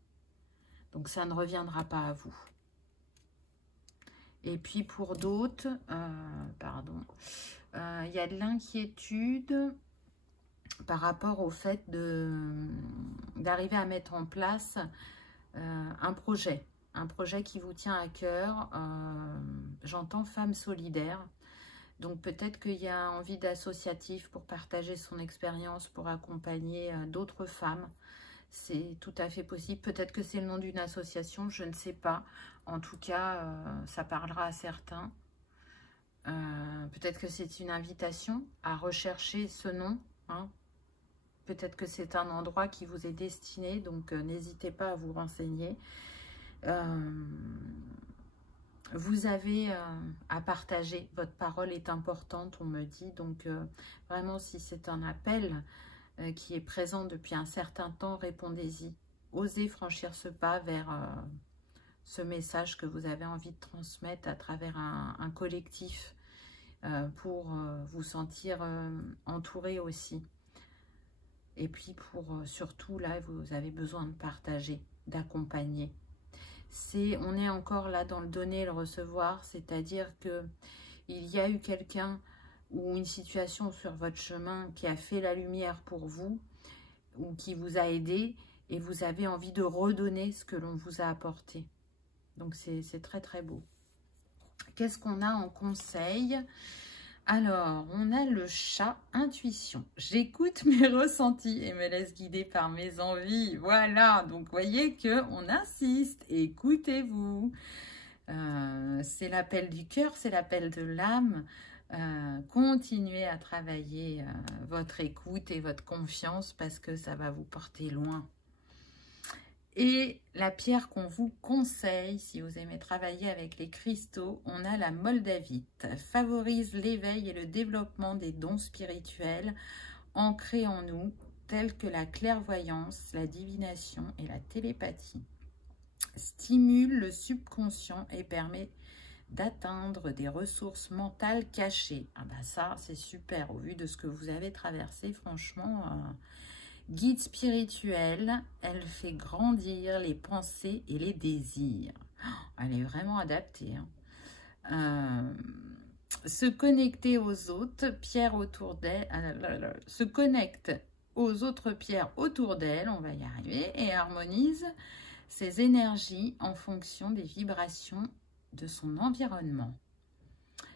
Donc ça ne reviendra pas à vous. Et puis pour d'autres, il y a de l'inquiétude par rapport au fait d'arriver à mettre en place un projet qui vous tient à cœur. J'entends femme solidaire. Donc peut-être qu'il y a envie d'associatif pour partager son expérience, pour accompagner d'autres femmes. C'est tout à fait possible. Peut-être que c'est le nom d'une association, je ne sais pas. En tout cas, ça parlera à certains. Peut-être que c'est une invitation à rechercher ce nom. Hein. Peut-être que c'est un endroit qui vous est destiné. Donc, n'hésitez pas à vous renseigner. Vous avez à partager. Votre parole est importante, on me dit. Donc, vraiment, si c'est un appel qui est présent depuis un certain temps, répondez-y. Osez franchir ce pas vers ce message que vous avez envie de transmettre à travers un collectif pour vous sentir entouré aussi. Et puis pour surtout là, vous avez besoin de partager, d'accompagner. On est encore là dans le donner et le recevoir, c'est-à-dire que il y a eu quelqu'un ou une situation sur votre chemin qui a fait la lumière pour vous ou qui vous a aidé et vous avez envie de redonner ce que l'on vous a apporté. Donc c'est très très beau. Qu'est-ce qu'on a en conseil? Alors, on a le chat intuition. J'écoute mes ressentis et me laisse guider par mes envies. Voilà, donc voyez qu'on insiste. Écoutez-vous. C'est l'appel du cœur, c'est l'appel de l'âme. Continuez à travailler votre écoute et votre confiance parce que ça va vous porter loin. Et la pierre qu'on vous conseille, si vous aimez travailler avec les cristaux, on a la moldavite. Favorise l'éveil et le développement des dons spirituels ancrés en nous, tels que la clairvoyance, la divination et la télépathie. Stimule le subconscient et permet d'atteindre des ressources mentales cachées. Ah bah ça, c'est super, au vu de ce que vous avez traversé, franchement... Guide spirituel, elle fait grandir les pensées et les désirs. Elle est vraiment adaptée. Hein. Se connecter aux autres pierres autour d'elle. Se connecte aux autres pierres autour d'elle, on va y arriver, et harmonise ses énergies en fonction des vibrations de son environnement.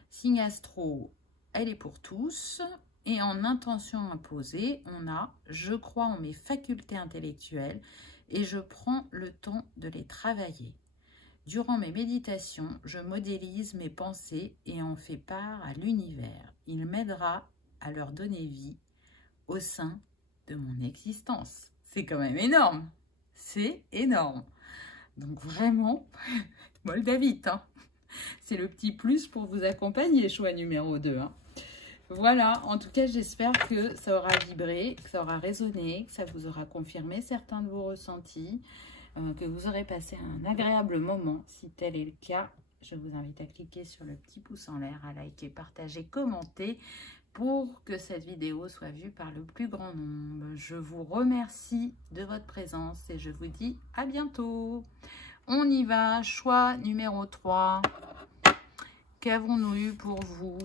Signe astro, elle est pour tous. Et en intention imposée, on a « Je crois en mes facultés intellectuelles et je prends le temps de les travailler. Durant mes méditations, je modélise mes pensées et en fais part à l'univers. Il m'aidera à leur donner vie au sein de mon existence. » C'est quand même énorme. C'est énorme. Donc vraiment, moldavite, hein. C'est le petit plus pour vous accompagner, choix numéro 2. Hein. Voilà, en tout cas, j'espère que ça aura vibré, que ça aura résonné, que ça vous aura confirmé certains de vos ressentis, que vous aurez passé un agréable moment. Si tel est le cas, je vous invite à cliquer sur le petit pouce en l'air, à liker, partager, commenter pour que cette vidéo soit vue par le plus grand nombre. Je vous remercie de votre présence et je vous dis à bientôt. On y va, choix numéro 3. Qu'avons-nous eu pour vous ?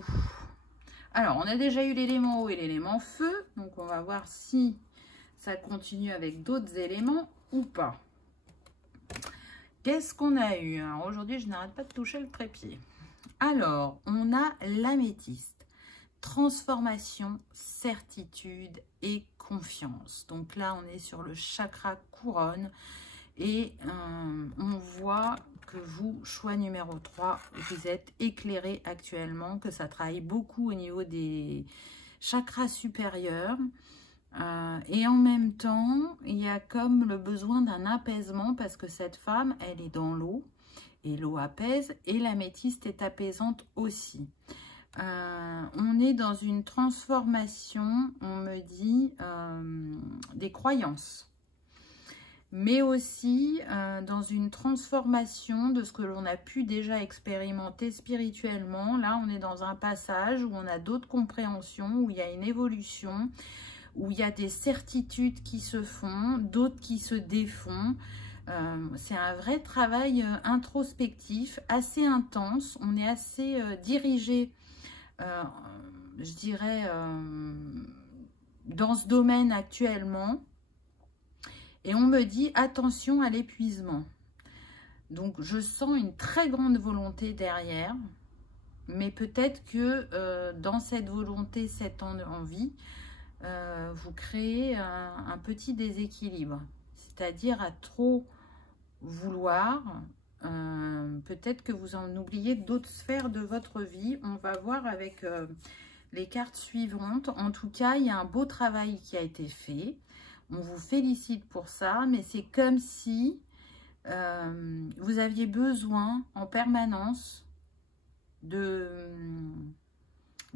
Alors, on a déjà eu l'élément eau et l'élément feu. Donc, on va voir si ça continue avec d'autres éléments ou pas. Qu'est-ce qu'on a eu? Alors, aujourd'hui, je n'arrête pas de toucher le trépied. Alors, on a l'améthyste. Transformation, certitude et confiance. Donc là, on est sur le chakra couronne. Et on voit que vous, choix numéro 3, vous êtes éclairé actuellement, que ça travaille beaucoup au niveau des chakras supérieurs. Et en même temps, il y a comme le besoin d'un apaisement parce que cette femme, elle est dans l'eau et l'eau apaise et l'améthyste est apaisante aussi. On est dans une transformation, on me dit, des croyances. Mais aussi dans une transformation de ce que l'on a pu déjà expérimenter spirituellement. Là, on est dans un passage où on a d'autres compréhensions, où il y a une évolution, où il y a des certitudes qui se font, d'autres qui se défont. C'est un vrai travail introspectif, assez intense. On est assez dirigé, je dirais, dans ce domaine actuellement. Et on me dit attention à l'épuisement. Donc je sens une très grande volonté derrière. Mais peut-être que dans cette volonté, cette envie, vous créez un petit déséquilibre. C'est-à-dire à trop vouloir, peut-être que vous en oubliez d'autres sphères de votre vie. On va voir avec les cartes suivantes. En tout cas, il y a un beau travail qui a été fait. On vous félicite pour ça, mais c'est comme si vous aviez besoin en permanence de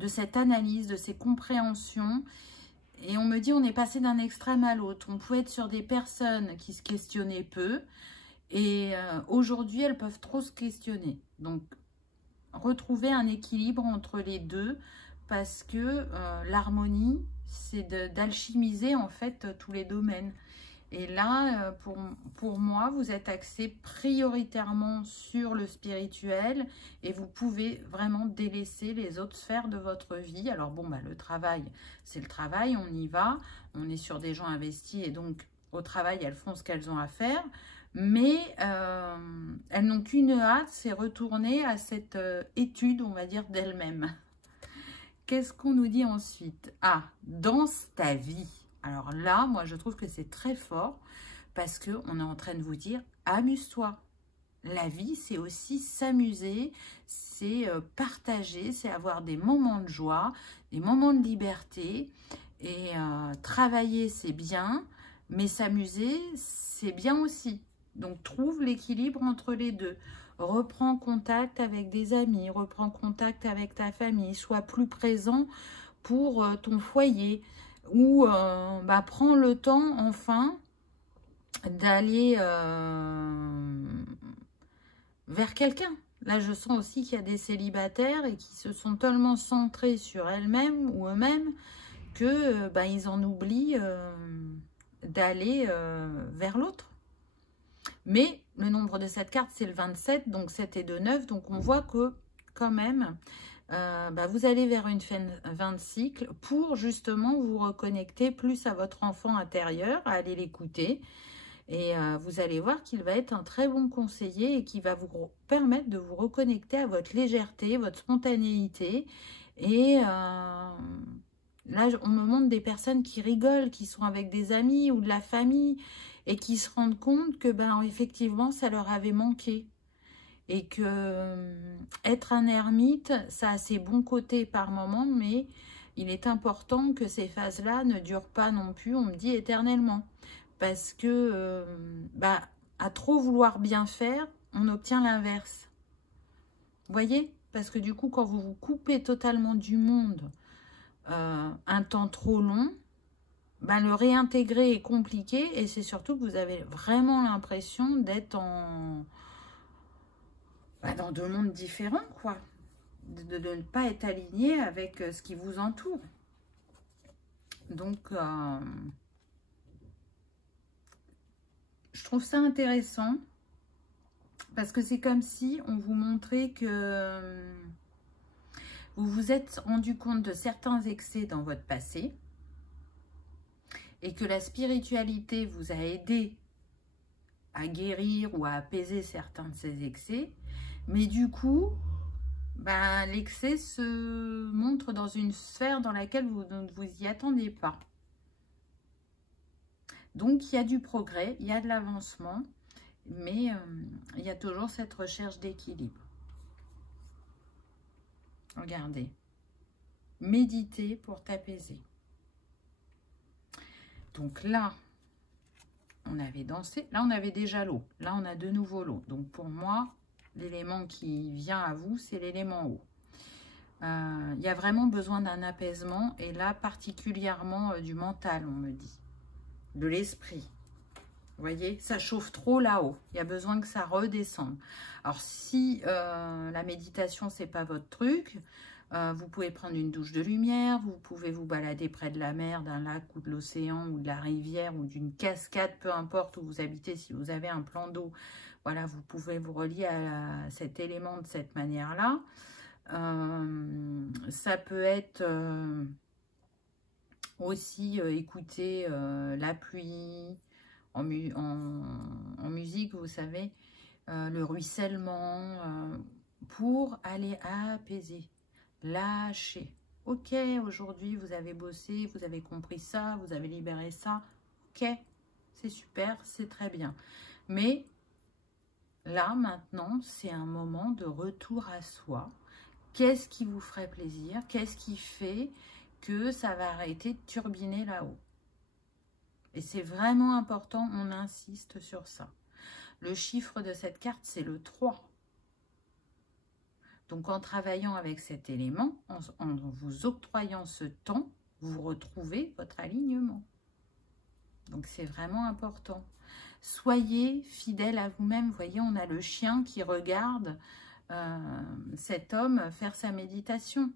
cette analyse, de ces compréhensions. Et on me dit on est passé d'un extrême à l'autre. On pouvait être sur des personnes qui se questionnaient peu. Et aujourd'hui, elles peuvent trop se questionner. Donc, retrouver un équilibre entre les deux parce que l'harmonie, c'est d'alchimiser en fait tous les domaines. Et là, pour moi, vous êtes axé prioritairement sur le spirituel et vous pouvez vraiment délaisser les autres sphères de votre vie. Alors bon, bah, le travail, c'est le travail, on y va. On est sur des gens investis et donc au travail, elles font ce qu'elles ont à faire. Mais elles n'ont qu'une hâte, c'est retourner à cette étude, on va dire, d'elles-mêmes. Qu'est-ce qu'on nous dit ensuite? Ah, danse ta vie. Alors là, moi, je trouve que c'est très fort parce qu'on est en train de vous dire, amuse-toi. La vie, c'est aussi s'amuser, c'est partager, c'est avoir des moments de joie, des moments de liberté. Et travailler, c'est bien, mais s'amuser, c'est bien aussi. Donc, trouve l'équilibre entre les deux. Reprends contact avec des amis, reprends contact avec ta famille, sois plus présent pour ton foyer. Ou bah, prends le temps, enfin, d'aller vers quelqu'un. Là, je sens aussi qu'il y a des célibataires et qui se sont tellement centrés sur elles-mêmes ou eux-mêmes que bah, ils en oublient d'aller vers l'autre. Mais le nombre de cette carte, c'est le 27, donc 7 et 2, 9. Donc, on voit que quand même, bah, vous allez vers une fin de cycle pour justement vous reconnecter plus à votre enfant intérieur, à aller l'écouter. Et vous allez voir qu'il va être un très bon conseiller et qui va vous permettre de vous reconnecter à votre légèreté, votre spontanéité. Et là, on me montre des personnes qui rigolent, qui sont avec des amis ou de la famille et qui se rendent compte que, ben, effectivement, ça leur avait manqué. Et que être un ermite, ça a ses bons côtés par moment, mais il est important que ces phases-là ne durent pas non plus, on me dit, éternellement. Parce que, bah, à trop vouloir bien faire, on obtient l'inverse. Vous voyez? Parce que du coup, quand vous vous coupez totalement du monde un temps trop long, ben, le réintégrer est compliqué et c'est surtout que vous avez vraiment l'impression d'être dans deux mondes différents, quoi. De ne pas être aligné avec ce qui vous entoure. Donc, je trouve ça intéressant parce que c'est comme si on vous montrait que vous vous êtes rendu compte de certains excès dans votre passé et que la spiritualité vous a aidé à guérir ou à apaiser certains de ces excès. Mais du coup, ben, l'excès se montre dans une sphère dans laquelle vous ne vous y attendez pas. Donc, il y a du progrès, il y a de l'avancement, mais il y a toujours cette recherche d'équilibre. Regardez. Méditer pour t'apaiser. Donc là, on avait dansé. Là, on avait déjà l'eau. Là, on a de nouveau l'eau. Donc pour moi, l'élément qui vient à vous, c'est l'élément eau. Il y a vraiment besoin d'un apaisement. Et là, particulièrement du mental, on me dit. De l'esprit. Vous voyez, ça chauffe trop là-haut. Il y a besoin que ça redescende. Alors, si la méditation, c'est pas votre truc, vous pouvez prendre une douche de lumière, vous pouvez vous balader près de la mer, d'un lac ou de l'océan ou de la rivière ou d'une cascade, peu importe où vous habitez, si vous avez un plan d'eau, voilà, vous pouvez vous relier à cet élément de cette manière-là. Ça peut être aussi écouter la pluie, en musique, vous savez, le ruissellement, pour aller apaiser, lâcher. Ok, aujourd'hui, vous avez bossé, vous avez compris ça, vous avez libéré ça. Ok, c'est super, c'est très bien. Mais là, maintenant, c'est un moment de retour à soi. Qu'est-ce qui vous ferait plaisir? Qu'est-ce qui fait que ça va arrêter de turbiner là-haut? Et c'est vraiment important, on insiste sur ça. Le chiffre de cette carte, c'est le 3. Donc, en travaillant avec cet élément, en vous octroyant ce temps, vous retrouvez votre alignement. Donc, c'est vraiment important. Soyez fidèle à vous-même. Vous voyez, on a le chien qui regarde cet homme faire sa méditation.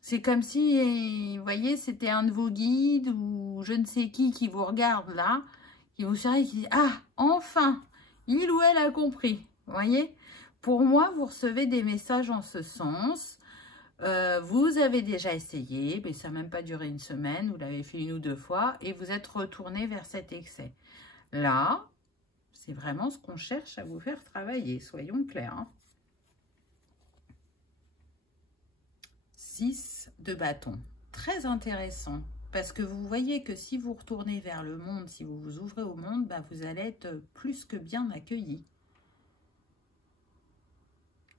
C'est comme si, vous voyez, c'était un de vos guides ou je ne sais qui vous regarde là, qui vous charrie, qui dit « Ah, enfin, il ou elle a compris. » Vous voyez? Pour moi, vous recevez des messages en ce sens. Vous avez déjà essayé, mais ça n'a même pas duré une semaine, vous l'avez fait 1 ou 2 fois, et vous êtes retourné vers cet excès. Là, c'est vraiment ce qu'on cherche à vous faire travailler, soyons clairs. Hein. 6 de bâton. Très intéressant. Parce que vous voyez que si vous retournez vers le monde, si vous vous ouvrez au monde, bah vous allez être plus que bien accueillis.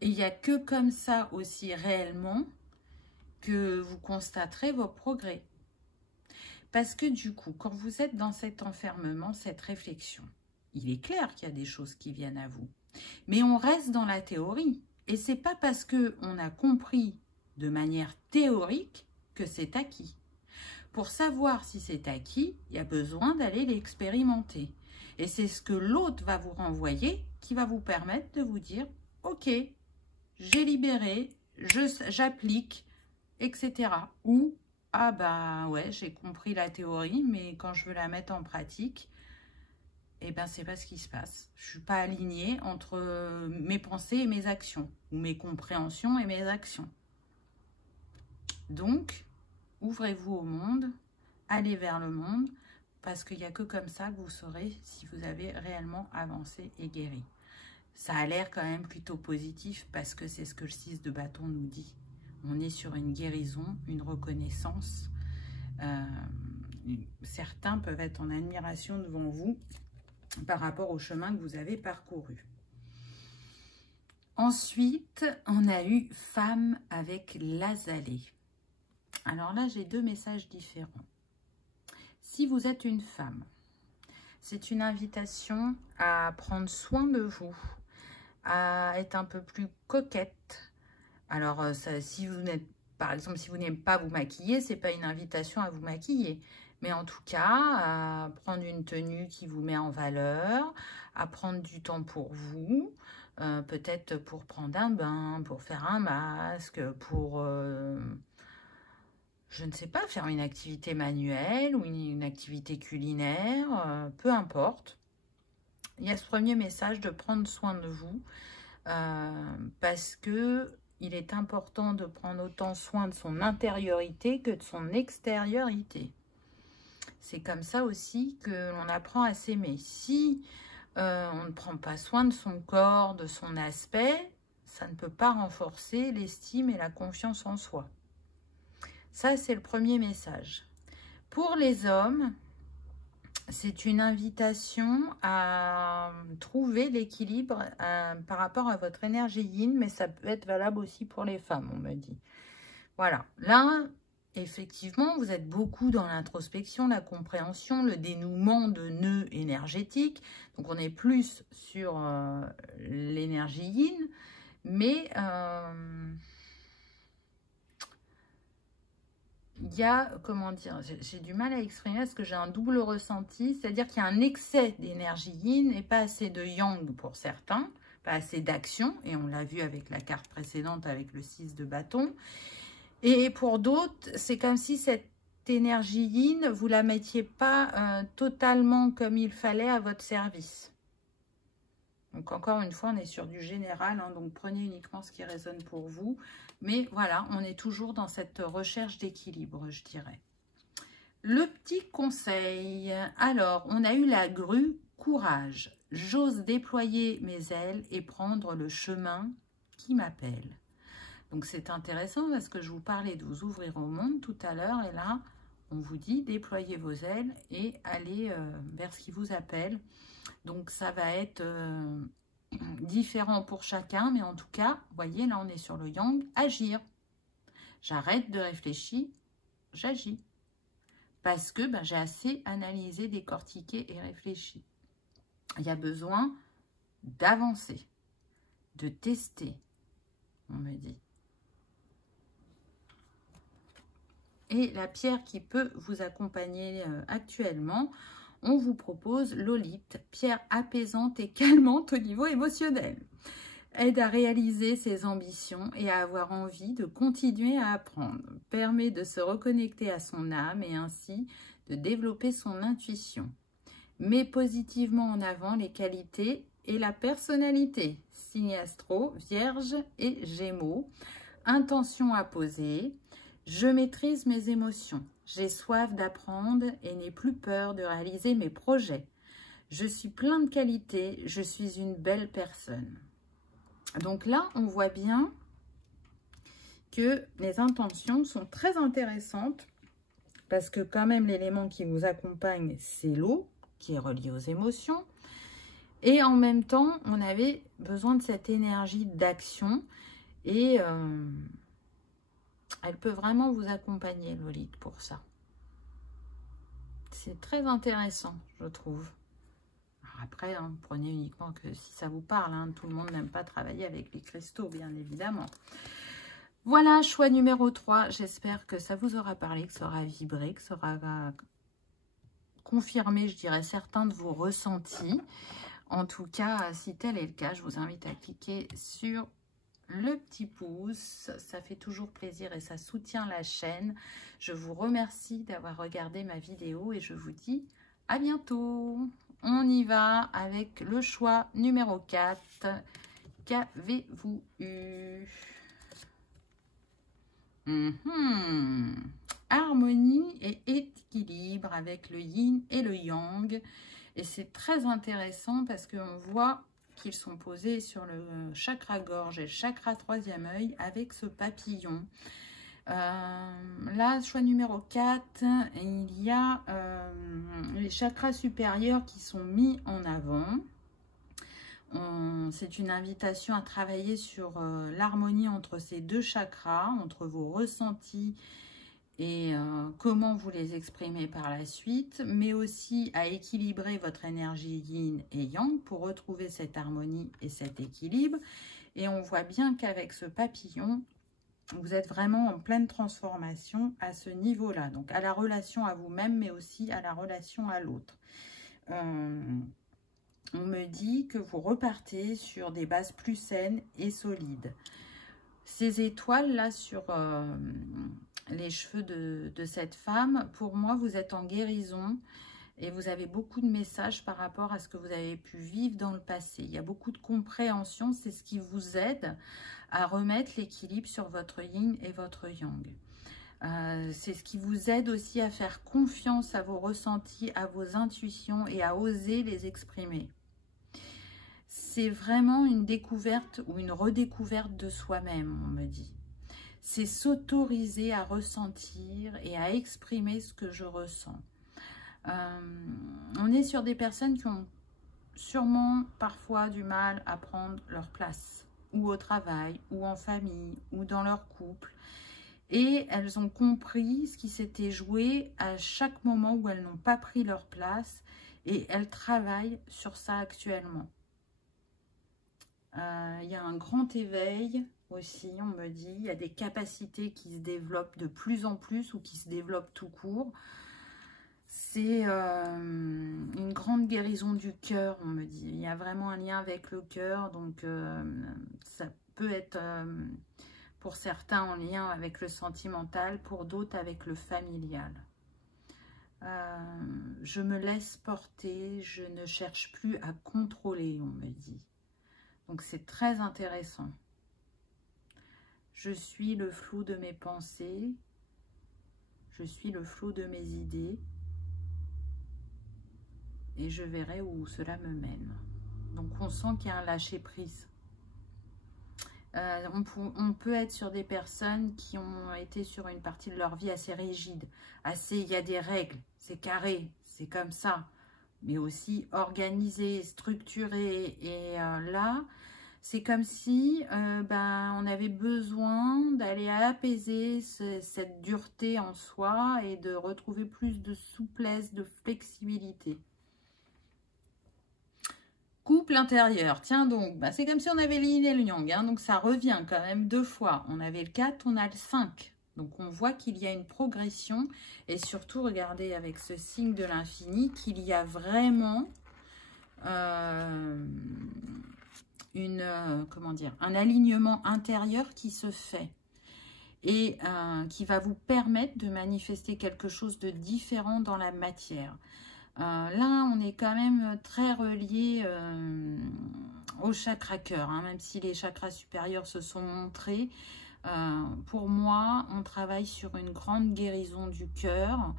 Et il n'y a que comme ça aussi réellement que vous constaterez vos progrès. Parce que du coup, quand vous êtes dans cet enfermement, cette réflexion, il est clair qu'il y a des choses qui viennent à vous. Mais on reste dans la théorie. Et c'est pas parce qu'on a compris de manière théorique que c'est acquis. Pour savoir si c'est acquis, il y a besoin d'aller l'expérimenter. Et c'est ce que l'autre va vous renvoyer qui va vous permettre de vous dire « Ok, j'ai libéré, j'applique, etc. » Ou « Ah ben ouais, j'ai compris la théorie, mais quand je veux la mettre en pratique, eh ben c'est pas ce qui se passe. Je suis pas alignée entre mes pensées et mes actions, ou mes compréhensions et mes actions. » Donc, ouvrez-vous au monde, allez vers le monde, parce qu'il n'y a que comme ça que vous saurez si vous avez réellement avancé et guéri. Ça a l'air quand même plutôt positif, parce que c'est ce que le 6 de bâton nous dit. On est sur une guérison, une reconnaissance. Certains peuvent être en admiration devant vous par rapport au chemin que vous avez parcouru. Ensuite, on a eu femme avec l'azalée. Alors là, j'ai 2 messages différents. Si vous êtes une femme, c'est une invitation à prendre soin de vous, à être un peu plus coquette. Alors, ça, si vous n'êtes, par exemple, si vous n'aimez pas vous maquiller, c'est pas une invitation à vous maquiller. Mais en tout cas, à prendre une tenue qui vous met en valeur, à prendre du temps pour vous, peut-être pour prendre un bain, pour faire un masque, pour... je ne sais pas, faire une activité manuelle ou une activité culinaire, peu importe. Il y a ce premier message de prendre soin de vous parce que il est important de prendre autant soin de son intériorité que de son extériorité. C'est comme ça aussi que l'on apprend à s'aimer. Si on ne prend pas soin de son corps, de son aspect, ça ne peut pas renforcer l'estime et la confiance en soi. Ça, c'est le premier message. Pour les hommes, c'est une invitation à trouver l'équilibre par rapport à votre énergie yin, mais ça peut être valable aussi pour les femmes, on me dit. Voilà. Là, effectivement, vous êtes beaucoup dans l'introspection, la compréhension, le dénouement de nœuds énergétiques. Donc, on est plus sur l'énergie yin, mais il y a, comment dire, j'ai du mal à exprimer parce que j'ai un double ressenti, c'est-à-dire qu'il y a un excès d'énergie yin et pas assez de yang pour certains, pas assez d'action, et on l'a vu avec la carte précédente avec le 6 de bâton. Et pour d'autres, c'est comme si cette énergie yin, vous la mettiez pas totalement comme il fallait à votre service. Donc encore une fois, on est sur du général, hein, donc prenez uniquement ce qui résonne pour vous. Mais voilà, on est toujours dans cette recherche d'équilibre, je dirais. Le petit conseil. Alors, on a eu la grue, courage. J'ose déployer mes ailes et prendre le chemin qui m'appelle. Donc c'est intéressant parce que je vous parlais de vous ouvrir au monde tout à l'heure et là on vous dit déployez vos ailes et allez vers ce qui vous appelle. Donc ça va être différent pour chacun, mais en tout cas, vous voyez là on est sur le yang, agir. J'arrête de réfléchir, j'agis. Parce que j'ai assez analysé, décortiqué et réfléchi. Il y a besoin d'avancer, de tester, on me dit. Et la pierre qui peut vous accompagner actuellement, on vous propose l'olite, pierre apaisante et calmante au niveau émotionnel. Aide à réaliser ses ambitions et à avoir envie de continuer à apprendre. Permet de se reconnecter à son âme et ainsi de développer son intuition. Met positivement en avant les qualités et la personnalité. Signe astro, Vierge et Gémeaux. Intention à poser. Je maîtrise mes émotions. J'ai soif d'apprendre et n'ai plus peur de réaliser mes projets. Je suis plein de qualités. Je suis une belle personne. Donc là, on voit bien que les intentions sont très intéressantes parce que quand même l'élément qui vous accompagne, c'est l'eau qui est reliée aux émotions. Et en même temps, on avait besoin de cette énergie d'action et elle peut vraiment vous accompagner, l'olite, pour ça. C'est très intéressant, je trouve. Alors après, hein, prenez uniquement que si ça vous parle. Hein, tout le monde n'aime pas travailler avec les cristaux, bien évidemment. Voilà, choix numéro 3. J'espère que ça vous aura parlé, que ça aura vibré, que ça aura confirmé, je dirais, certains de vos ressentis. En tout cas, si tel est le cas, je vous invite à cliquer sur le petit pouce. Ça fait toujours plaisir et ça soutient la chaîne. Je vous remercie d'avoir regardé ma vidéo et je vous dis à bientôt. On y va avec le choix numéro 4. Qu'avez-vous eu? Harmonie et équilibre avec le yin et le yang. Et c'est très intéressant parce qu'on voit qu'ils sont posés sur le chakra gorge et le chakra troisième œil avec ce papillon. Là, choix numéro 4, il y a les chakras supérieurs qui sont mis en avant. C'est une invitation à travailler sur l'harmonie entre ces deux chakras, entre vos ressentis et comment vous les exprimez par la suite, mais aussi à équilibrer votre énergie yin et yang pour retrouver cette harmonie et cet équilibre. Et on voit bien qu'avec ce papillon, vous êtes vraiment en pleine transformation à ce niveau-là. Donc à la relation à vous-même, mais aussi à la relation à l'autre. On me dit que vous repartez sur des bases plus saines et solides. Ces étoiles-là sur les cheveux de cette femme, pour moi, vous êtes en guérison et vous avez beaucoup de messages par rapport à ce que vous avez pu vivre dans le passé. Il y a beaucoup de compréhension, c'est ce qui vous aide à remettre l'équilibre sur votre yin et votre yang. C'est ce qui vous aide aussi à faire confiance à vos ressentis, à vos intuitions et à oser les exprimer. C'est vraiment une découverte ou une redécouverte de soi-même, on me dit. C'est s'autoriser à ressentir et à exprimer ce que je ressens. On est sur des personnes qui ont sûrement parfois du mal à prendre leur place, ou au travail, ou en famille, ou dans leur couple. Et elles ont compris ce qui s'était joué à chaque moment où elles n'ont pas pris leur place. Et elles travaillent sur ça actuellement. Il y a un grand éveil aussi, on me dit. Il y a des capacités qui se développent de plus en plus ou qui se développent tout court. C'est une grande guérison du cœur, on me dit. Il y a vraiment un lien avec le cœur. Donc, ça peut être... pour certains en lien avec le sentimental, pour d'autres avec le familial. Je me laisse porter, je ne cherche plus à contrôler, on me dit. Donc c'est très intéressant. Je suis le flou de mes pensées, je suis le flou de mes idées, et je verrai où cela me mène. Donc on sent qu'il y a un lâcher-prise. On peut être sur des personnes qui ont été sur une partie de leur vie assez rigide, il y a des règles, c'est carré, c'est comme ça, mais aussi organisé, structuré. Et là, c'est comme si on avait besoin d'aller apaiser cette dureté en soi et de retrouver plus de souplesse, de flexibilité. Couple intérieur, tiens donc, c'est comme si on avait le yin et le yang, hein, donc ça revient quand même 2 fois. On avait le 4, on a le 5. Donc on voit qu'il y a une progression et surtout, regardez avec ce signe de l'infini, qu'il y a vraiment un alignement intérieur qui se fait et qui va vous permettre de manifester quelque chose de différent dans la matière. Là, on est quand même très relié au chakra cœur, hein, même si les chakras supérieurs se sont montrés. Pour moi, on travaille sur une grande guérison du cœur.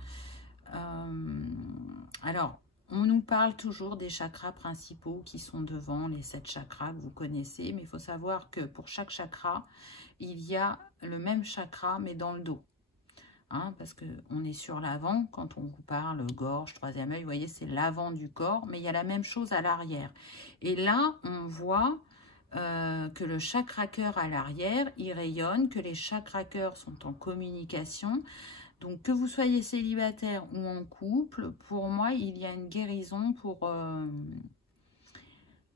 Alors, on nous parle toujours des chakras principaux qui sont devant, les 7 chakras que vous connaissez, mais il faut savoir que pour chaque chakra, il y a le même chakra, mais dans le dos. Hein, parce qu'on est sur l'avant, quand on vous parle gorge, 3e œil, vous voyez, c'est l'avant du corps, mais il y a la même chose à l'arrière. Et là, on voit que le chakra cœur à l'arrière, il rayonne, que les chakras cœurs sont en communication. Donc, que vous soyez célibataire ou en couple, pour moi, il y a une guérison pour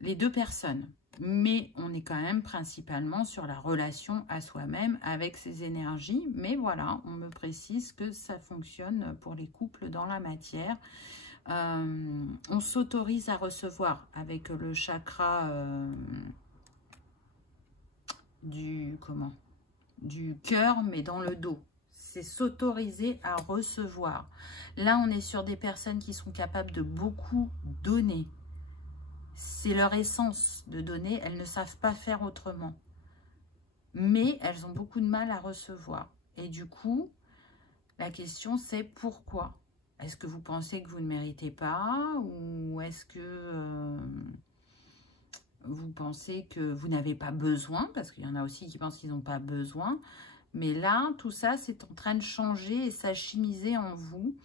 les 2 personnes. Mais on est quand même principalement sur la relation à soi-même avec ses énergies. Mais voilà, on me précise que ça fonctionne pour les couples dans la matière. On s'autorise à recevoir avec le chakra du cœur, mais dans le dos. C'est s'autoriser à recevoir. Là, on est sur des personnes qui sont capables de beaucoup donner. C'est leur essence de donner, elles ne savent pas faire autrement. Mais elles ont beaucoup de mal à recevoir. Et du coup, la question c'est pourquoi? Est-ce que vous pensez que vous ne méritez pas? Ou est-ce que vous pensez que vous n'avez pas besoin? Parce qu'il y en a aussi qui pensent qu'ils n'ont pas besoin. Mais là, tout ça, c'est en train de changer et s'achemiser en vous.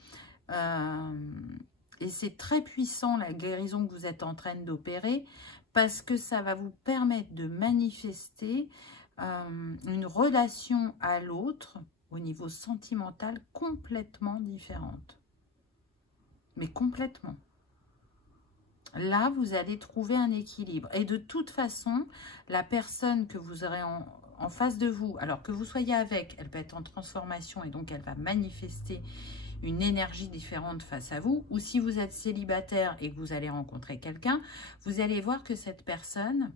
Et c'est très puissant la guérison que vous êtes en train d'opérer parce que ça va vous permettre de manifester une relation à l'autre au niveau sentimental complètement différente. Mais complètement. Là, vous allez trouver un équilibre. Et de toute façon, la personne que vous aurez en face de vous, alors que vous soyez avec, elle peut être en transformation et donc elle va manifester une énergie différente face à vous, ou si vous êtes célibataire et que vous allez rencontrer quelqu'un, vous allez voir que cette personne,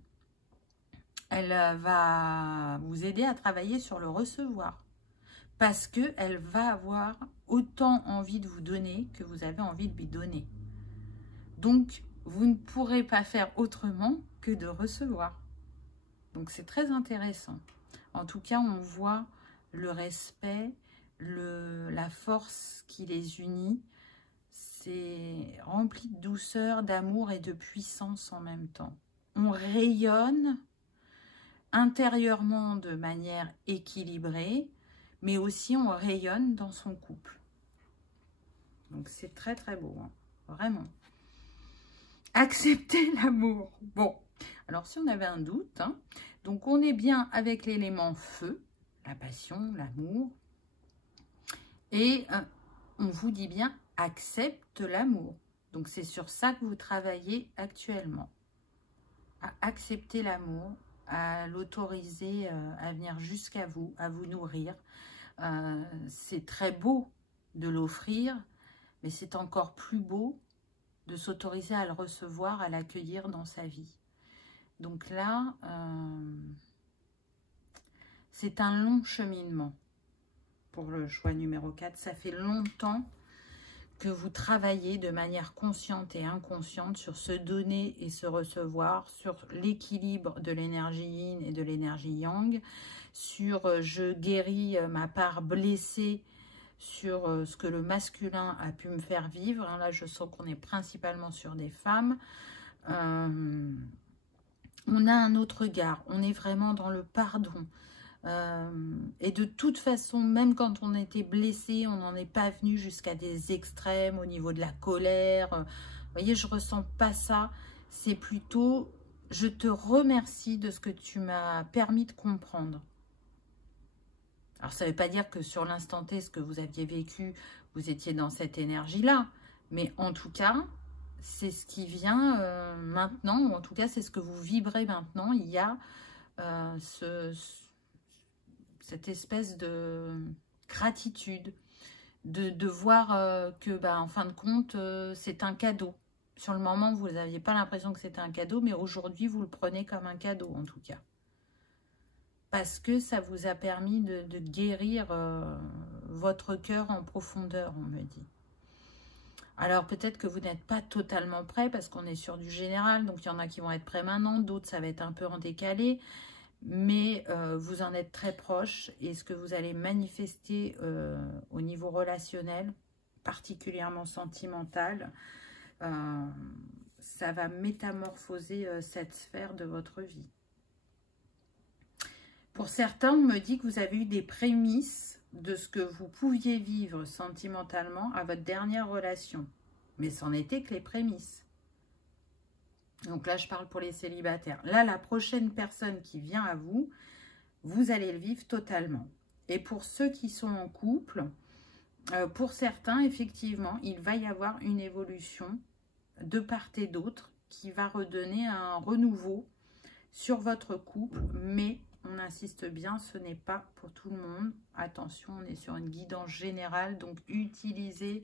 elle va vous aider à travailler sur le recevoir, parce qu'elle va avoir autant envie de vous donner que vous avez envie de lui donner. Donc, vous ne pourrez pas faire autrement que de recevoir. Donc, c'est très intéressant. En tout cas, on voit le respect, la force qui les unit, c'est rempli de douceur, d'amour et de puissance en même temps. On rayonne intérieurement de manière équilibrée, mais aussi on rayonne dans son couple. Donc c'est très très beau, hein, vraiment. Accepter l'amour. Bon, alors si on avait un doute, hein, donc on est bien avec l'élément feu, la passion, l'amour. Et on vous dit bien, accepte l'amour. Donc, c'est sur ça que vous travaillez actuellement. À accepter l'amour, à l'autoriser à venir jusqu'à vous, à vous nourrir. C'est très beau de l'offrir, mais c'est encore plus beau de s'autoriser à le recevoir, à l'accueillir dans sa vie. Donc là, c'est un long cheminement pour le choix numéro 4. Ça fait longtemps que vous travaillez de manière consciente et inconsciente sur se donner et se recevoir, sur l'équilibre de l'énergie yin et de l'énergie yang, sur je guéris ma part blessée, sur ce que le masculin a pu me faire vivre. Là, je sens qu'on est principalement sur des femmes. On a un autre regard, on est vraiment dans le pardon. Et de toute façon, même quand on était blessé, on n'en est pas venu jusqu'à des extrêmes au niveau de la colère. Vous voyez, je ressens pas ça. C'est plutôt, je te remercie de ce que tu m'as permis de comprendre. Alors, ça ne veut pas dire que sur l'instant T, ce que vous aviez vécu, vous étiez dans cette énergie-là. Mais en tout cas, c'est ce qui vient maintenant, ou en tout cas, c'est ce que vous vibrez maintenant. Il y a cette espèce de gratitude, de voir que, en fin de compte, c'est un cadeau. Sur le moment, vous n'aviez pas l'impression que c'était un cadeau, mais aujourd'hui, vous le prenez comme un cadeau, en tout cas. Parce que ça vous a permis de guérir votre cœur en profondeur, on me dit. Alors, peut-être que vous n'êtes pas totalement prêt, parce qu'on est sur du général, donc il y en a qui vont être prêts maintenant, d'autres, ça va être un peu en décalé. Mais vous en êtes très proche et ce que vous allez manifester au niveau relationnel, particulièrement sentimental, ça va métamorphoser cette sphère de votre vie. Pour certains, on me dit que vous avez eu des prémices de ce que vous pouviez vivre sentimentalement à votre dernière relation. Mais c'en était que les prémices. Donc là, je parle pour les célibataires. Là, la prochaine personne qui vient à vous, vous allez le vivre totalement. Et pour ceux qui sont en couple, pour certains, effectivement, il va y avoir une évolution de part et d'autre qui va redonner un renouveau sur votre couple. Mais, on insiste bien, ce n'est pas pour tout le monde. Attention, on est sur une guidance générale. Donc, utilisez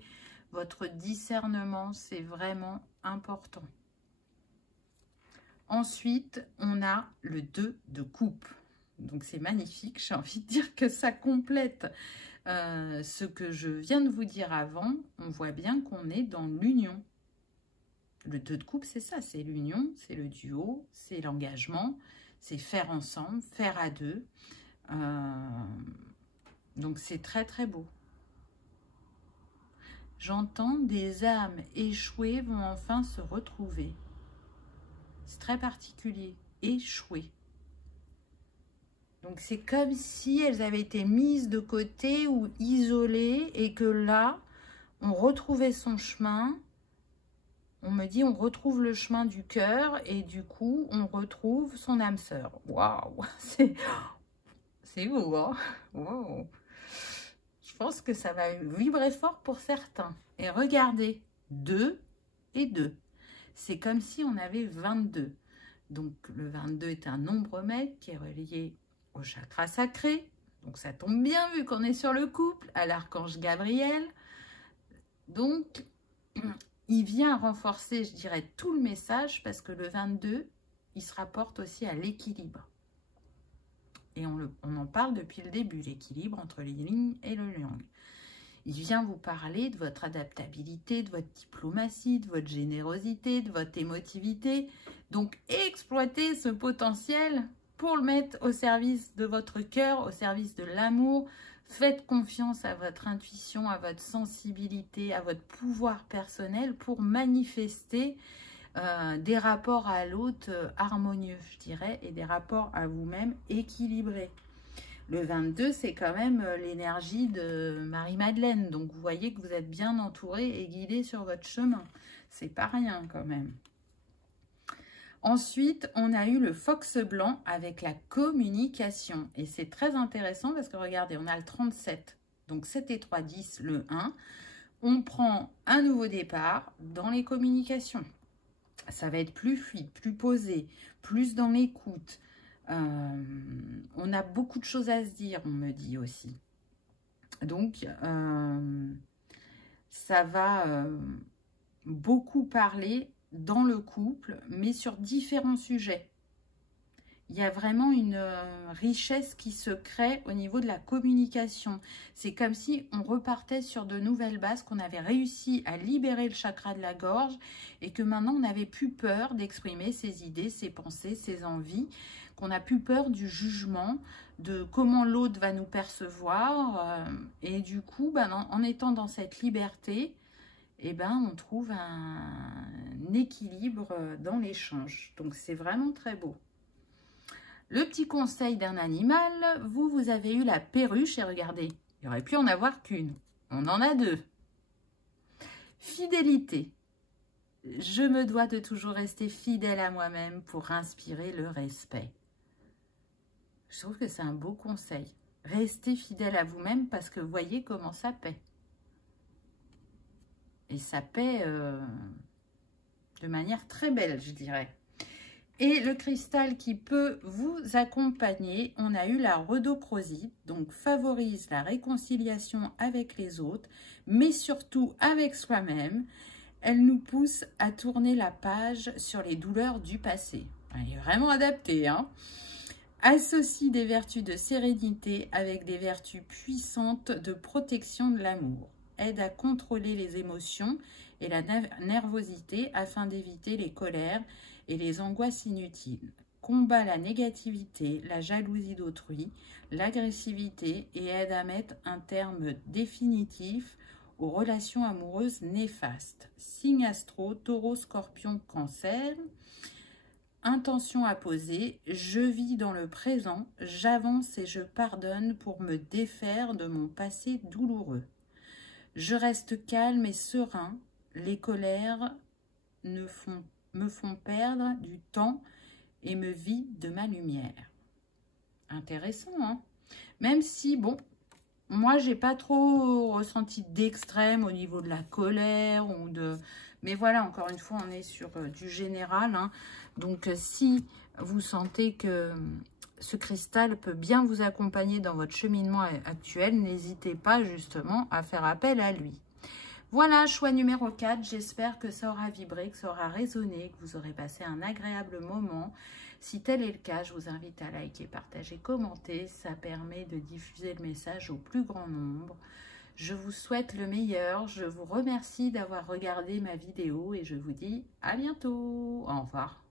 votre discernement, c'est vraiment important. Ensuite, on a le 2 de coupe. Donc, c'est magnifique. J'ai envie de dire que ça complète ce que je viens de vous dire avant. On voit bien qu'on est dans l'union. Le 2 de coupe, c'est ça. C'est l'union, c'est le duo, c'est l'engagement, c'est faire ensemble, faire à deux. Donc, c'est très, très beau. J'entends des âmes échouées vont enfin se retrouver. C'est très particulier, échouer. Donc, c'est comme si elles avaient été mises de côté ou isolées et que là, on retrouvait son chemin. On me dit, on retrouve le chemin du cœur et du coup, on retrouve son âme sœur. Waouh, c'est beau, hein? Wow. Je pense que ça va vibrer fort pour certains. Et regardez, 2 et 2. C'est comme si on avait 22. Donc, le 22 est un nombre maître qui est relié au chakra sacré. Donc, ça tombe bien vu qu'on est sur le couple, à l'archange Gabriel. Donc, il vient renforcer, je dirais, tout le message parce que le 22, il se rapporte aussi à l'équilibre. Et on en parle depuis le début, l'équilibre entre le yin et le yang. Il vient vous parler de votre adaptabilité, de votre diplomatie, de votre générosité, de votre émotivité. Donc, exploitez ce potentiel pour le mettre au service de votre cœur, au service de l'amour. Faites confiance à votre intuition, à votre sensibilité, à votre pouvoir personnel pour manifester des rapports à l'autre harmonieux, je dirais, et des rapports à vous-même équilibrés. Le 22, c'est quand même l'énergie de Marie-Madeleine. Donc, vous voyez que vous êtes bien entouré et guidé sur votre chemin. C'est pas rien quand même. Ensuite, on a eu le Fox blanc avec la communication. Et c'est très intéressant parce que regardez, on a le 37. Donc 7 et 3, 10, le 1. On prend un nouveau départ dans les communications. Ça va être plus fluide, plus posé, plus dans l'écoute. On a beaucoup de choses à se dire, on me dit aussi. Donc, ça va beaucoup parler dans le couple, mais sur différents sujets. Il y a vraiment une richesse qui se crée au niveau de la communication. C'est comme si on repartait sur de nouvelles bases, qu'on avait réussi à libérer le chakra de la gorge et que maintenant on n'avait plus peur d'exprimer ses idées, ses pensées, ses envies, qu'on n'a plus peur du jugement, de comment l'autre va nous percevoir. Et du coup, en étant dans cette liberté, on trouve un équilibre dans l'échange. Donc c'est vraiment très beau. Le petit conseil d'un animal, vous avez eu la perruche et regardez, il aurait pu en avoir qu'une. On en a deux. Fidélité. Je me dois de toujours rester fidèle à moi-même pour inspirer le respect. Je trouve que c'est un beau conseil. Restez fidèle à vous-même parce que vous voyez comment ça paie. Et ça paie de manière très belle, je dirais. Et le cristal qui peut vous accompagner, on a eu la rhodochrosite, donc favorise la réconciliation avec les autres, mais surtout avec soi-même. Elle nous pousse à tourner la page sur les douleurs du passé. Elle est vraiment adaptée, hein. Associe des vertus de sérénité avec des vertus puissantes de protection de l'amour. Aide à contrôler les émotions et la nervosité afin d'éviter les colères et les angoisses inutiles. Combat la négativité, la jalousie d'autrui, l'agressivité et aide à mettre un terme définitif aux relations amoureuses néfastes. Signe astro, taureau, scorpion, cancer. Intention à poser, je vis dans le présent, j'avance et je pardonne pour me défaire de mon passé douloureux. Je reste calme et serein, les colères me font perdre du temps et me vident de ma lumière. Intéressant, hein? Même si, bon, moi, j'ai pas trop ressenti d'extrême au niveau de la colère ou de... Mais voilà, encore une fois, on est sur du général, hein. Donc, si vous sentez que ce cristal peut bien vous accompagner dans votre cheminement actuel, n'hésitez pas justement à faire appel à lui. Voilà, choix numéro 4. J'espère que ça aura vibré, que ça aura résonné, que vous aurez passé un agréable moment. Si tel est le cas, je vous invite à liker, partager, commenter. Ça permet de diffuser le message au plus grand nombre. Je vous souhaite le meilleur. Je vous remercie d'avoir regardé ma vidéo et je vous dis à bientôt. Au revoir.